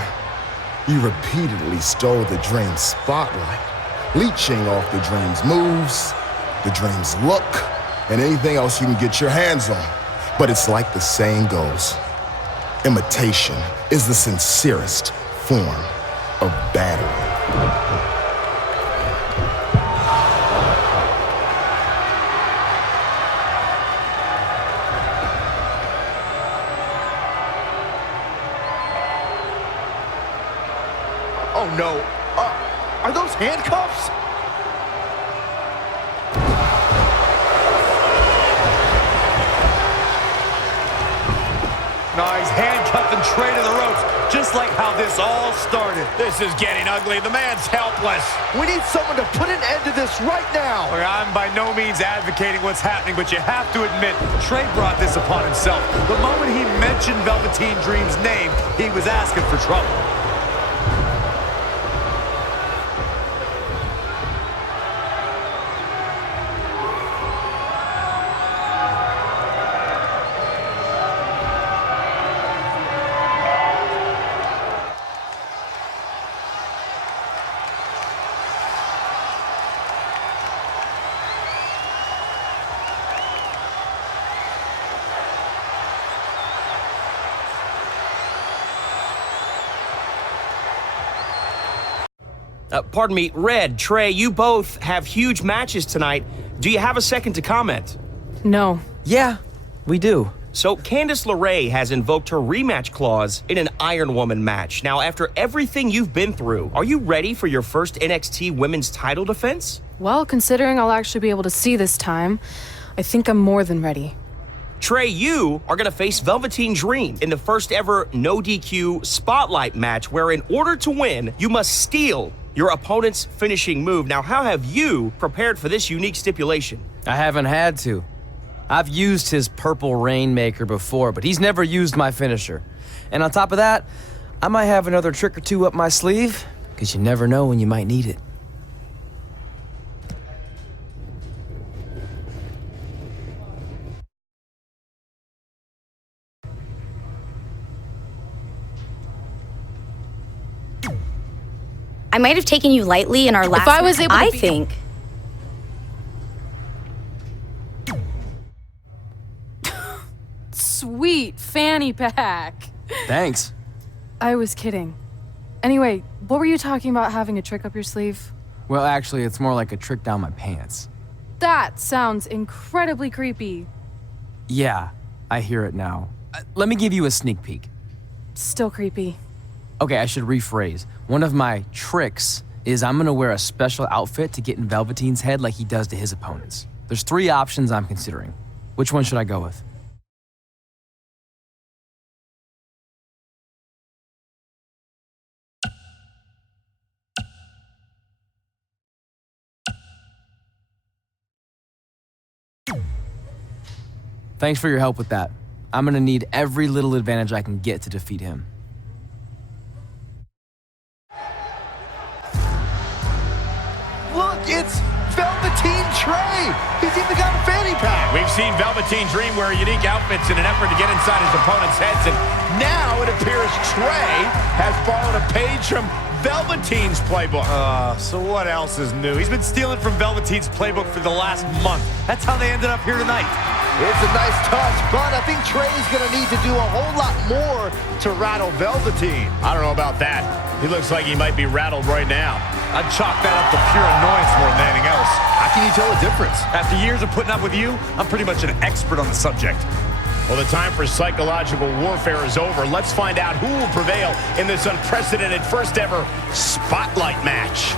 you repeatedly stole the Dream's spotlight, leeching off the Dream's moves, the Dream's look, and anything else you can get your hands on. But it's like the saying goes, imitation is the sincerest form of battery. Oh no, are those handcuffs? No, he's handcuffing Trey to the ropes, just like how this all started. This is getting ugly. The man's helpless. We need someone to put an end to this right now. Look, I'm by no means advocating what's happening, but you have to admit, Trey brought this upon himself. The moment he mentioned Velveteen Dream's name, he was asking for trouble. Pardon me, Red, Trey, you both have huge matches tonight. Do you have a second to comment? No. Yeah, we do. So, Candice LeRae has invoked her rematch clause in an Iron Woman match. Now, after everything you've been through, are you ready for your first NXT Women's title defense? Well, considering I'll actually be able to see this time, I think I'm more than ready. Trey, you are going to face Velveteen Dream in the first ever no DQ spotlight match where in order to win, you must steal your opponent's finishing move. Now, how have you prepared for this unique stipulation? I haven't had to. I've used his Purple Rainmaker before, but he's never used my finisher. And on top of that, I might have another trick or two up my sleeve, because you never know when you might need it. I might have taken you lightly in our last If I was able to I be- think. Sweet fanny pack. Thanks. I was kidding. Anyway, what were you talking about having a trick up your sleeve? Well, actually, it's more like a trick down my pants. That sounds incredibly creepy. Yeah, I hear it now. Let me give you a sneak peek. Still creepy. Okay, I should rephrase. One of my tricks is I'm gonna wear a special outfit to get in Velveteen's head like he does to his opponents. There's 3 options I'm considering. Which one should I go with? Thanks for your help with that. I'm gonna need every little advantage I can get to defeat him. Look, it's Velveteen Trey. He's even got a fanny pack. We've seen Velveteen Dream wear unique outfits in an effort to get inside his opponent's heads, and now it appears Trey has borrowed a page from Velveteen's playbook. So what else is new? He's been stealing from Velveteen's playbook for the last month. That's how they ended up here tonight. It's a nice touch, but I think Trey's going to need to do a whole lot more to rattle Velveteen. I don't know about that. He looks like he might be rattled right now. I'd chalk that up to pure annoyance more than anything else. How can you tell the difference? After years of putting up with you, I'm pretty much an expert on the subject. Well, the time for psychological warfare is over. Let's find out who will prevail in this unprecedented first ever Spotlight match.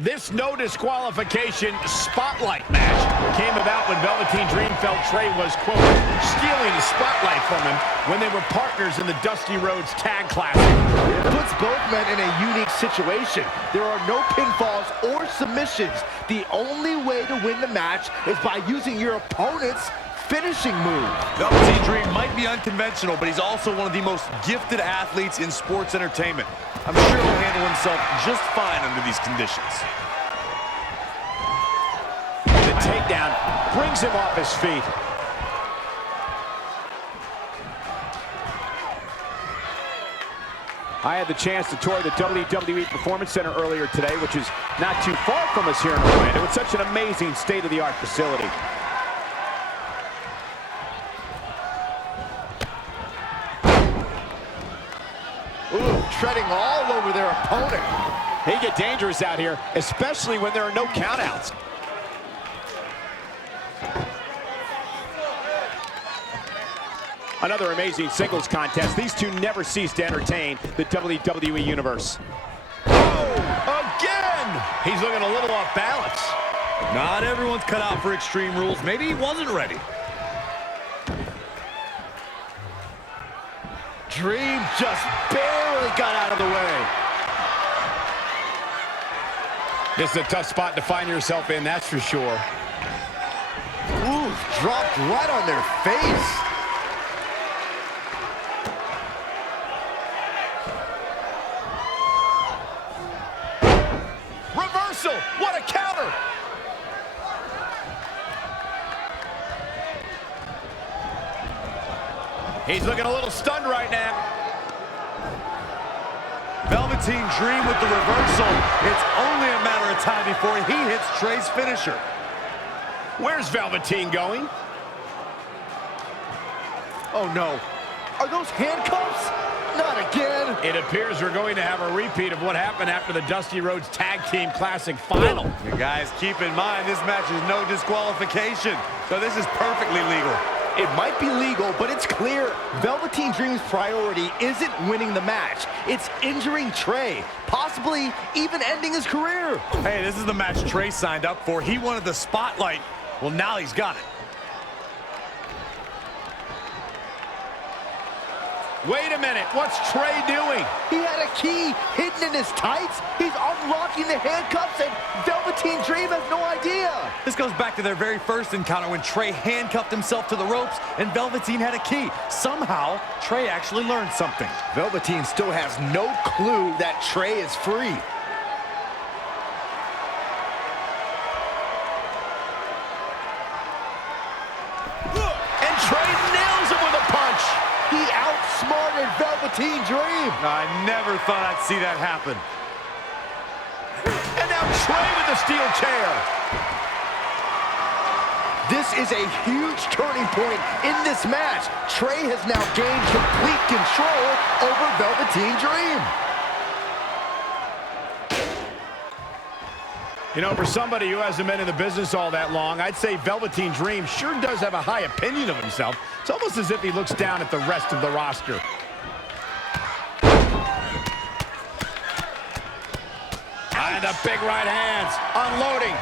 This no disqualification spotlight match came about when Velveteen Dream felt Trey was, quote, stealing the spotlight from him when they were partners in the Dusty Rhodes Tag Classic. It puts both men in a unique situation. There are no pinfalls or submissions. The only way to win the match is by using your opponent's finishing move. Velveteen Dream might be unconventional, but he's also one of the most gifted athletes in sports entertainment. I'm sure he'll handle himself just fine under these conditions. The takedown brings him off his feet. I had the chance to tour the WWE Performance Center earlier today, which is not too far from us here in Orlando. It's such an amazing state-of-the-art facility. Ooh, treading all over their opponent. They get dangerous out here, especially when there are no countouts. Another amazing singles contest. These two never cease to entertain the WWE Universe. Oh, again! He's looking a little off balance. Not everyone's cut out for Extreme Rules. Maybe he wasn't ready. Dream just barely got out of the way. This is a tough spot to find yourself in, that's for sure. Ooh, dropped right on their face. Reversal! What a counter! He's looking a little stunned right now. Velveteen Dream with the reversal. It's only a matter of time before he hits Trey's finisher. Where's Velveteen going? Oh no, are those handcuffs? Not again. It appears we're going to have a repeat of what happened after the Dusty Rhodes Tag Team Classic Final. You guys, keep in mind, this match is no disqualification, so this is perfectly legal. It might be legal, but it's clear Velveteen Dream's priority isn't winning the match. It's injuring Trey, possibly even ending his career. Hey, this is the match Trey signed up for. He wanted the spotlight. Well, now he's got it. Wait a minute, what's Trey doing? He had a key hidden in his tights. He's unlocking the handcuffs, and Velveteen Dream has no idea. This goes back to their very first encounter when Trey handcuffed himself to the ropes and Velveteen had a key. Somehow, Trey actually learned something. Velveteen still has no clue that Trey is free. Velveteen Dream. I never thought I'd see that happen. And now Trey with the steel chair. This is a huge turning point in this match. Trey has now gained complete control over Velveteen Dream. You know, for somebody who hasn't been in the business all that long, I'd say Velveteen Dream sure does have a high opinion of himself. It's almost as if he looks down at the rest of the roster. And the big right hands, unloading.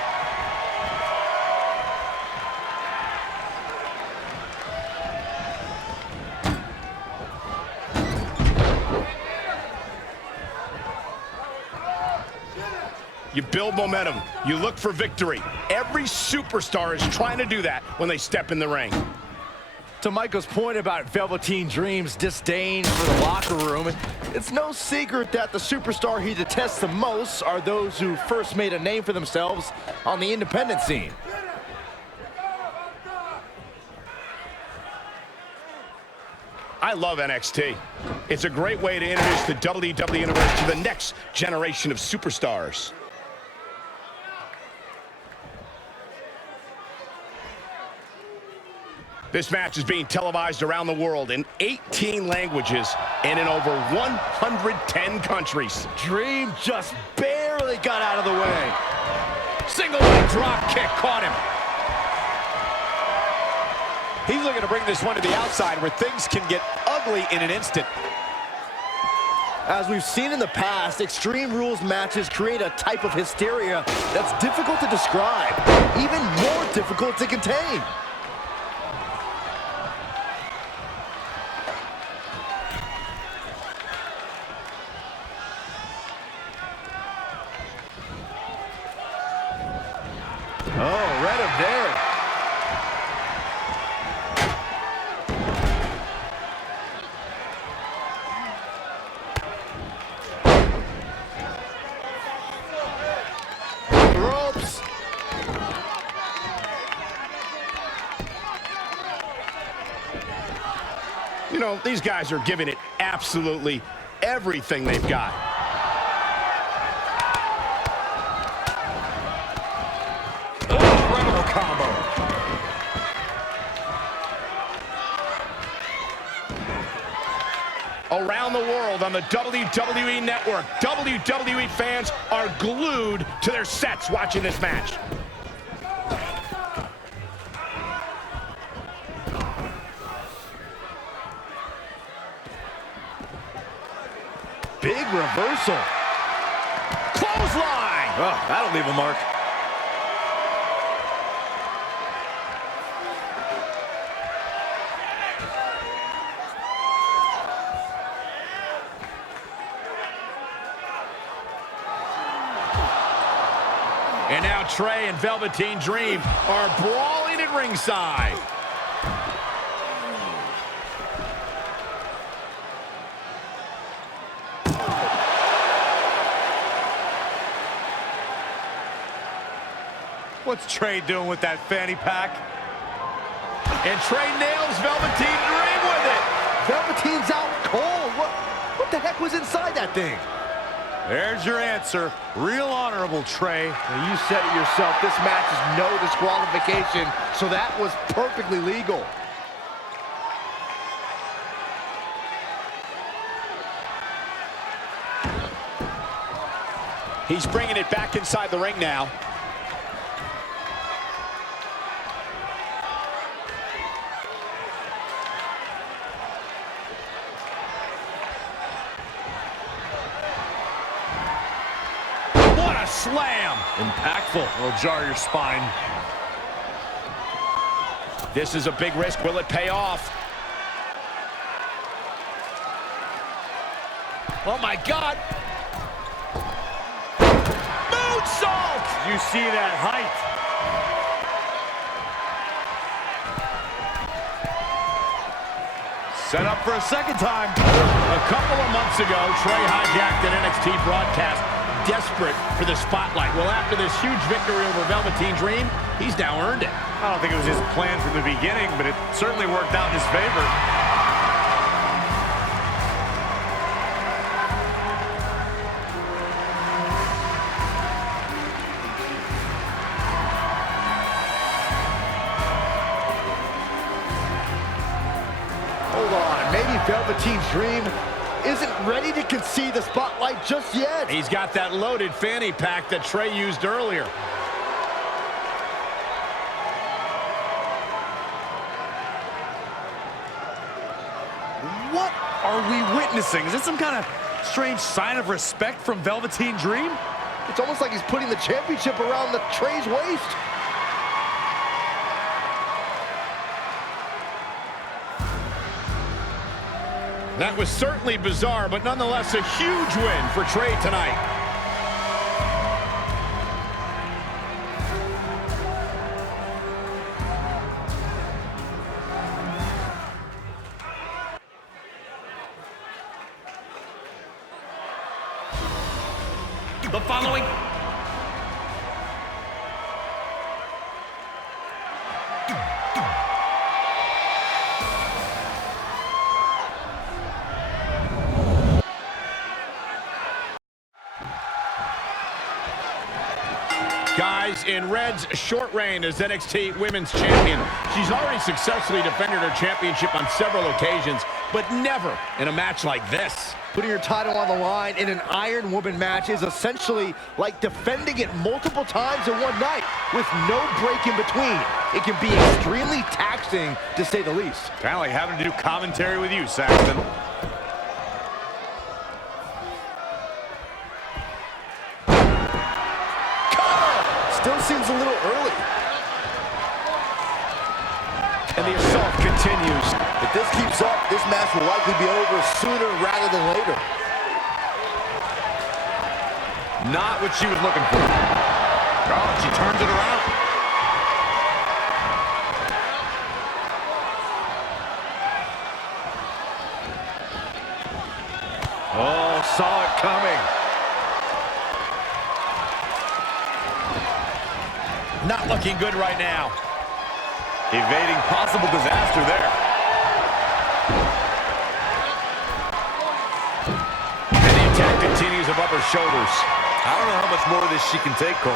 You build momentum. You look for victory. Every superstar is trying to do that when they step in the ring. To Michael's point about Velveteen Dream's disdain for the locker room, it's no secret that the superstar he detests the most are those who first made a name for themselves on the independent scene. I love NXT. It's a great way to introduce the WWE Universe to the next generation of superstars. This match is being televised around the world in 18 languages and in over 110 countries. Dream just barely got out of the way. Single leg drop kick caught him. He's looking to bring this one to the outside where things can get ugly in an instant. As we've seen in the past, Extreme Rules matches create a type of hysteria that's difficult to describe, even more difficult to contain. Oh, read him there. Ropes. You know, these guys are giving it absolutely everything they've got. Combo. Around the world on the WWE Network, WWE fans are glued to their sets watching this match. Big reversal. Clothesline. Oh, that'll leave a mark. And now Trey and Velveteen Dream are brawling at ringside. What's Trey doing with that fanny pack? And Trey nails Velveteen Dream with it. Velveteen's out cold. What the heck was inside that thing? There's your answer. Real honorable, Trey. Now, you said it yourself. This match is no disqualification, so that was perfectly legal. He's bringing it back inside the ring now. Slam. Impactful. It'll jar your spine. This is a big risk. Will it pay off? Oh, my God. Moonsault. You see that height. Set up for a second time. A couple of months ago, Trey hijacked an NXT broadcast, desperate for the spotlight. Well, after this huge victory over Velveteen Dream, he's now earned it. I don't think it was his plan from the beginning, but it certainly worked out in his favor. Velveteen Dream isn't ready to concede the spotlight just yet. He's got that loaded fanny pack that Trey used earlier. What are we witnessing? Is this some kind of strange sign of respect from Velveteen Dream? It's almost like he's putting the championship around the Trey's waist. That was certainly bizarre, but nonetheless a huge win for Trey tonight. The following guys, in Red's short reign as NXT Women's Champion, she's already successfully defended her championship on several occasions, but never in a match like this. Putting your title on the line in an Iron Woman match is essentially like defending it multiple times in one night with no break in between. It can be extremely taxing, to say the least. Kind of like having to do commentary with you, Saxton. Still seems a little early. And the assault continues. If this keeps up, this match will likely be over sooner rather than later. Not what she was looking for. Oh, she turns it around. Oh, saw it coming. Not looking good right now. Evading possible disaster there. And the attack continues above her shoulders. I don't know how much more of this she can take, Cole.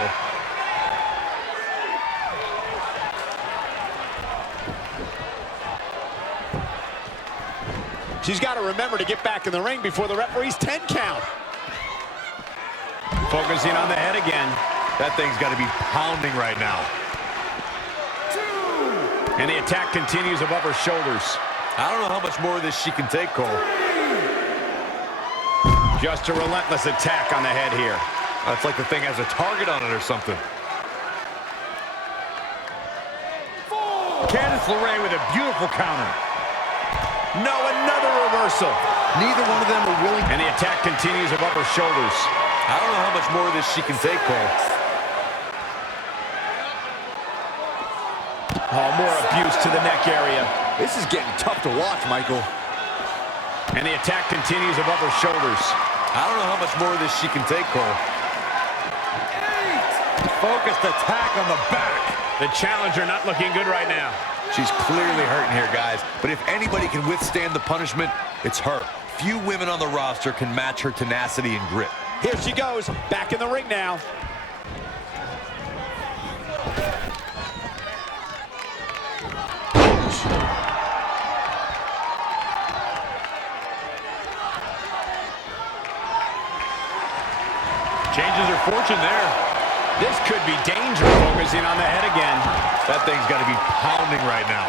She's got to remember to get back in the ring before the referee's 10 count. Focusing on the head again. That thing's got to be pounding right now. And the attack continues above her shoulders. I don't know how much more of this she can take, Cole. Just a relentless attack on the head here. It's like the thing has a target on it or something. Candice LeRae with a beautiful counter. No, another reversal. Neither one of them are willing. And the attack continues above her shoulders. I don't know how much more of this she can take, Cole. Oh, more abuse to the neck area. This is getting tough to watch, Michael. And the attack continues above her shoulders. I don't know how much more of this she can take, Cole. Focused attack on the back. The challenger not looking good right now. She's clearly hurting here, guys. But if anybody can withstand the punishment, it's her. Few women on the roster can match her tenacity and grit. Here she goes, back in the ring now. Changes her fortune there. This could be danger, focusing on the head again. That thing's got to be pounding right now.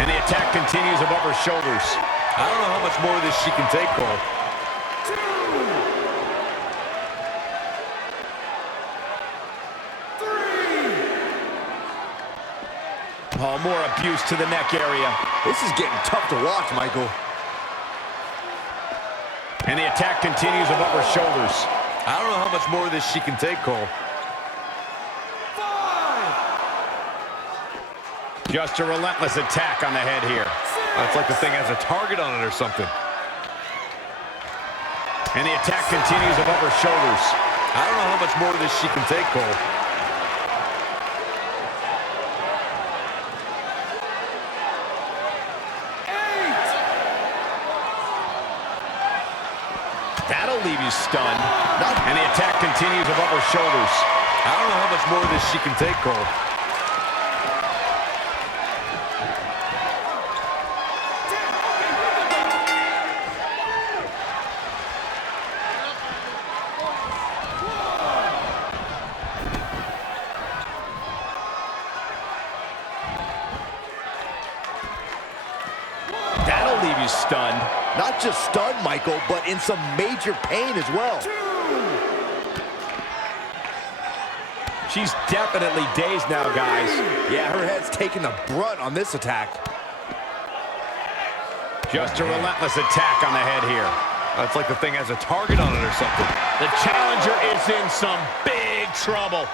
And the attack continues above her shoulders. I don't know how much more of this she can take, Cole. Oh, more abuse to the neck area. This is getting tough to watch, Michael. And the attack continues above her shoulders. I don't know how much more of this she can take, Cole. Just a relentless attack on the head here. It's like the thing has a target on it or something. And the attack continues above her shoulders. I don't know how much more of this she can take, Cole. That'll leave you stunned. And the attack continues above her shoulders. I don't know how much more of this she can take, Cole. That'll leave you stunned. Not just stunned, Michael, but in some major pain as well. She's definitely dazed now, guys. Yeah, her head's taking the brunt on this attack. Just a relentless attack on the head here. It's like the thing has a target on it or something. The challenger is in some big trouble.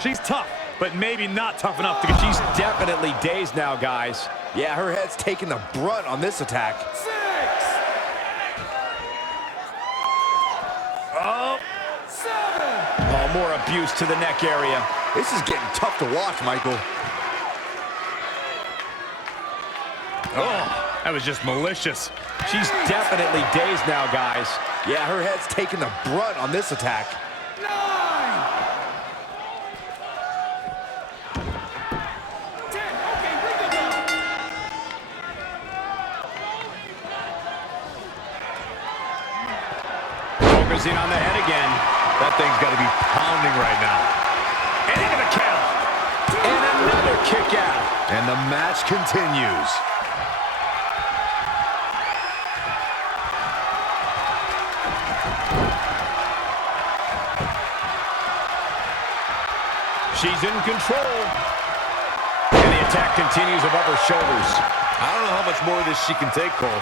She's tough, but maybe not tough enough to get... She's definitely dazed now, guys. Yeah, her head's taking the brunt on this attack. Oh, more abuse to the neck area. This is getting tough to watch, Michael. Oh, that was just malicious. She's definitely dazed now, guys. Yeah, her head's taking the brunt on this attack. Focusing on the head again. That thing's got to be pounding right now. And into the count. And another kick out. And the match continues. She's in control. And the attack continues above her shoulders. I don't know how much more of this she can take, Cole.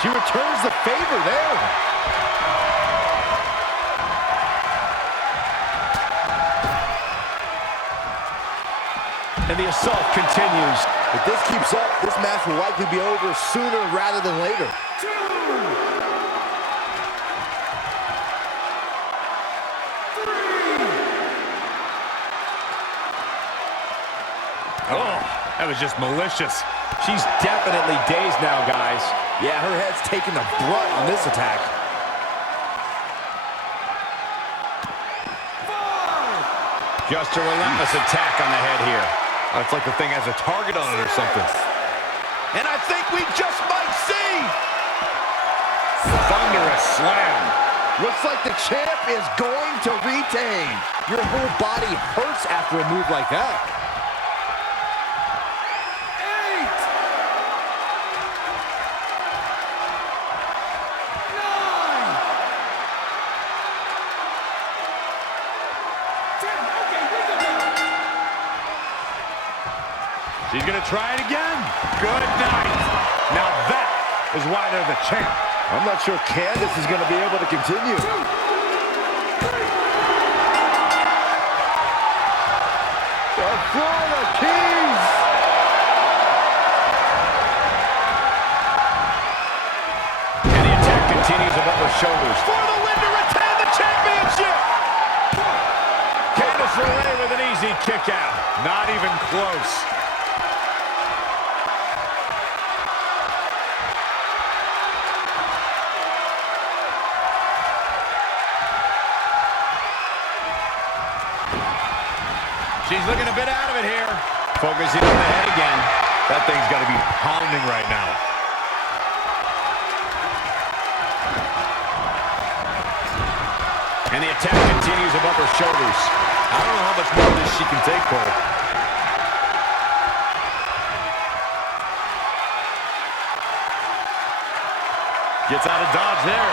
She returns the favor there. And the assault continues. If this keeps up, this match will likely be over sooner rather than later. Oh, that was just malicious. She's definitely dazed now, guys. Yeah, her head's taking the brunt on this attack. Just a relentless attack on the head here. It's like the thing has a target on it or something. And I think we just might see. Thunderous slam. Looks like the champ is going to retain. Your whole body hurts after a move like that. She's going to try it again. Good night. Now that is why they're the champ. I'm not sure Candace is going to be able to continue. The Florida Keys. And the attack continues above her shoulders. For the win to retain the championship. Candace LeRae with an easy kick out. Not even close. She's looking a bit out of it here. Focusing on the head again. That thing's got to be pounding right now. And the attack continues above her shoulders. I don't know how much more of this she can take, Cole. Gets out of dodge there.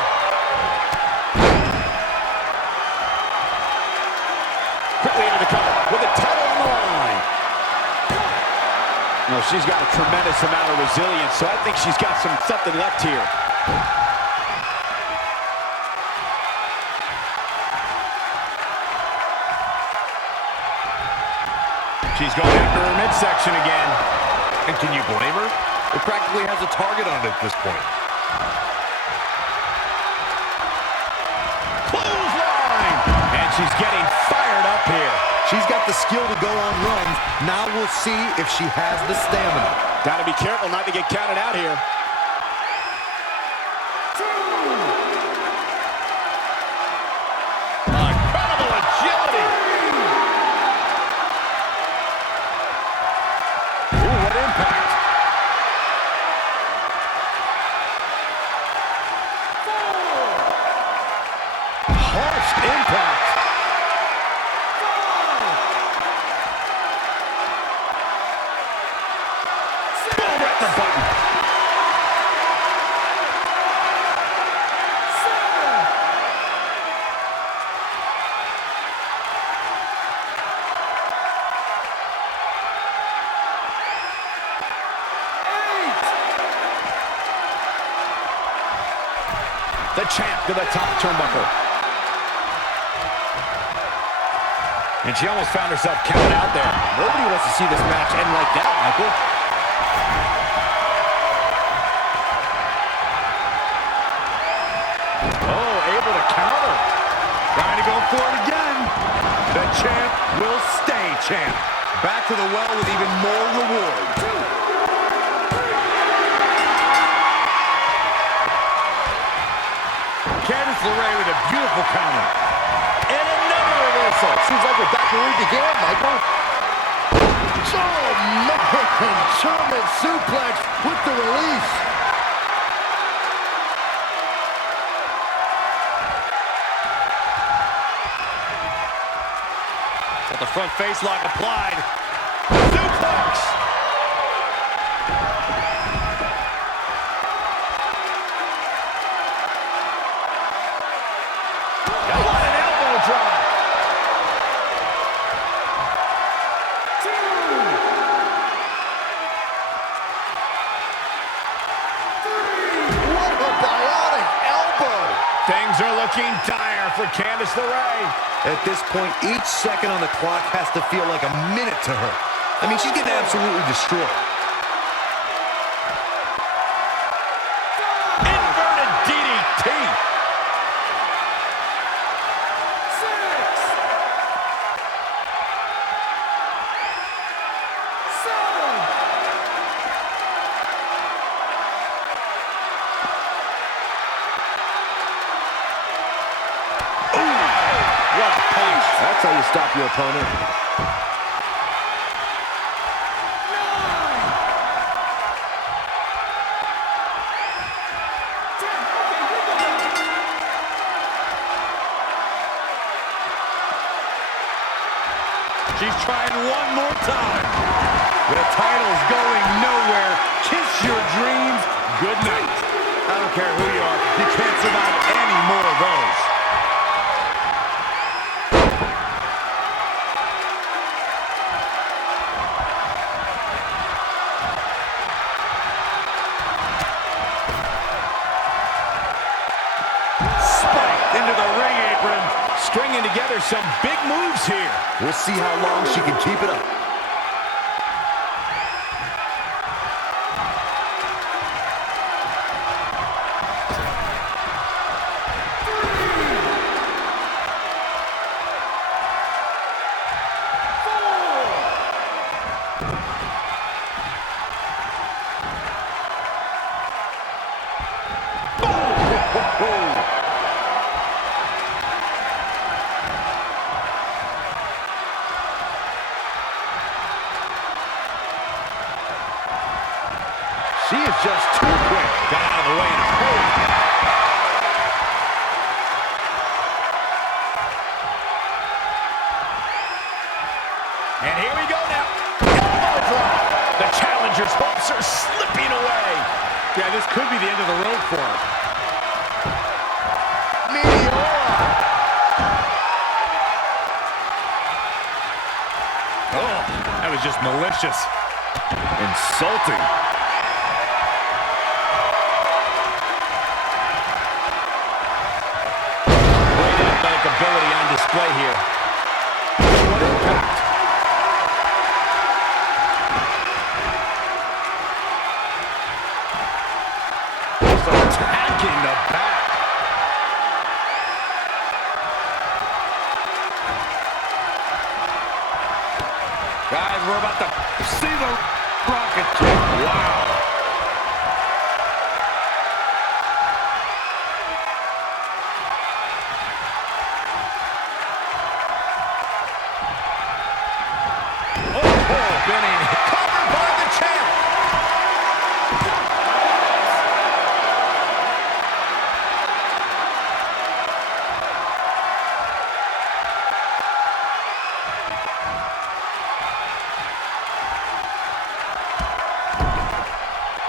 Quickly into the cover with the title on the line. No, she's got a tremendous amount of resilience, so I think she's got something left here. She's going after her midsection again. And can you blame her? It practically has a target on it at this point. Clothesline! And she's getting fired fired up here. She's got the skill to go on runs. Now we'll see if she has the stamina. Got to be careful not to get counted out here. Incredible agility. Ooh, what impact. Harsh impact. Boom, right the button. The champ to the top turnbuckle. And she almost found herself counted out there. Nobody wants to see this match end like that, Michael. Oh, able to counter. Trying to go for it again. The champ will stay champ. Back to the well with even more reward. Candice LeRae with a beautiful counter. And another reversal. Seems like we're back where we began, Michael. Oh, man. German suplex with the release. Got the front face lock applied. Suplex. What an elbow drop. What a bionic elbow. Things are looking dire for Candice LeRae. At this point, each second on the clock has to feel like a minute to her. I mean, she's getting absolutely destroyed. Inverted DDT. What a punch. That's how you stop your opponent. She's trying one more time. The title's going nowhere. Kiss your dreams. Good night. I don't care who you are. You can't survive any more of those. Spiked into the ring apron. Stringing together some big moves here. We'll see how long she can keep it up. She is just too quick. Got out of the way in a hurry. And here we go now. Elbow drop. The challenger's hopes are slipping away. Yeah, this could be the end of the road for her. Oh, that was just malicious. Insulting. Great athletic ability on display here. What impact. Just attacking the back. we're about to see the rocket ship. Wow. Spinning, covered by the champ.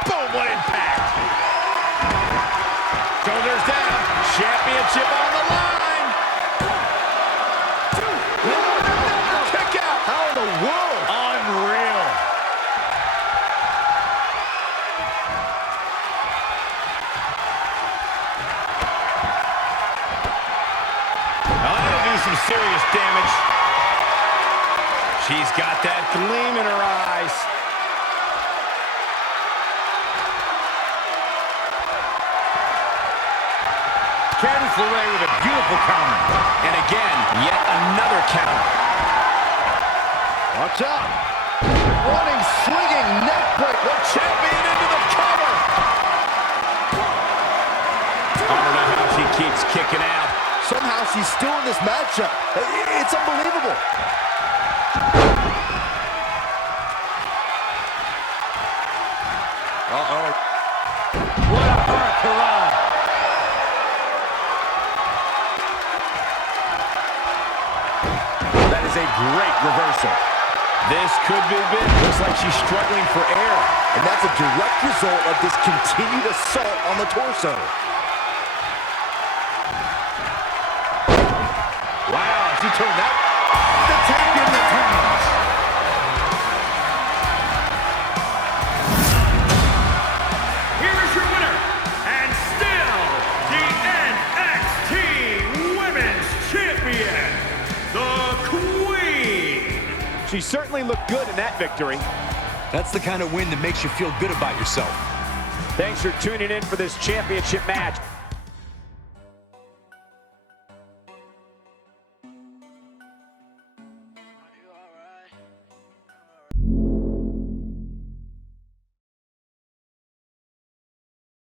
Boom, what impact. Shoulders down, championship on the line. Kick out. How in the world? Unreal. That'll do some serious damage. She's got that gleam in her eyes. Candice LeRae with a beautiful counter. And again, yet another counter. Watch out. Running, swinging, neck break. The champion into the cover. I don't know how she keeps kicking out. Somehow she's still in this matchup. It's unbelievable. Uh-oh. What a hurricane. That is a great reversal. This could be big. Looks like she's struggling for air. And that's a direct result of this continued assault on the torso. Wow, she turned that. The champion returns. Here is your winner, and still the NXT Women's Champion, the Queen. She certainly looked good in that victory. That's the kind of win that makes you feel good about yourself. Thanks for tuning in for this championship match.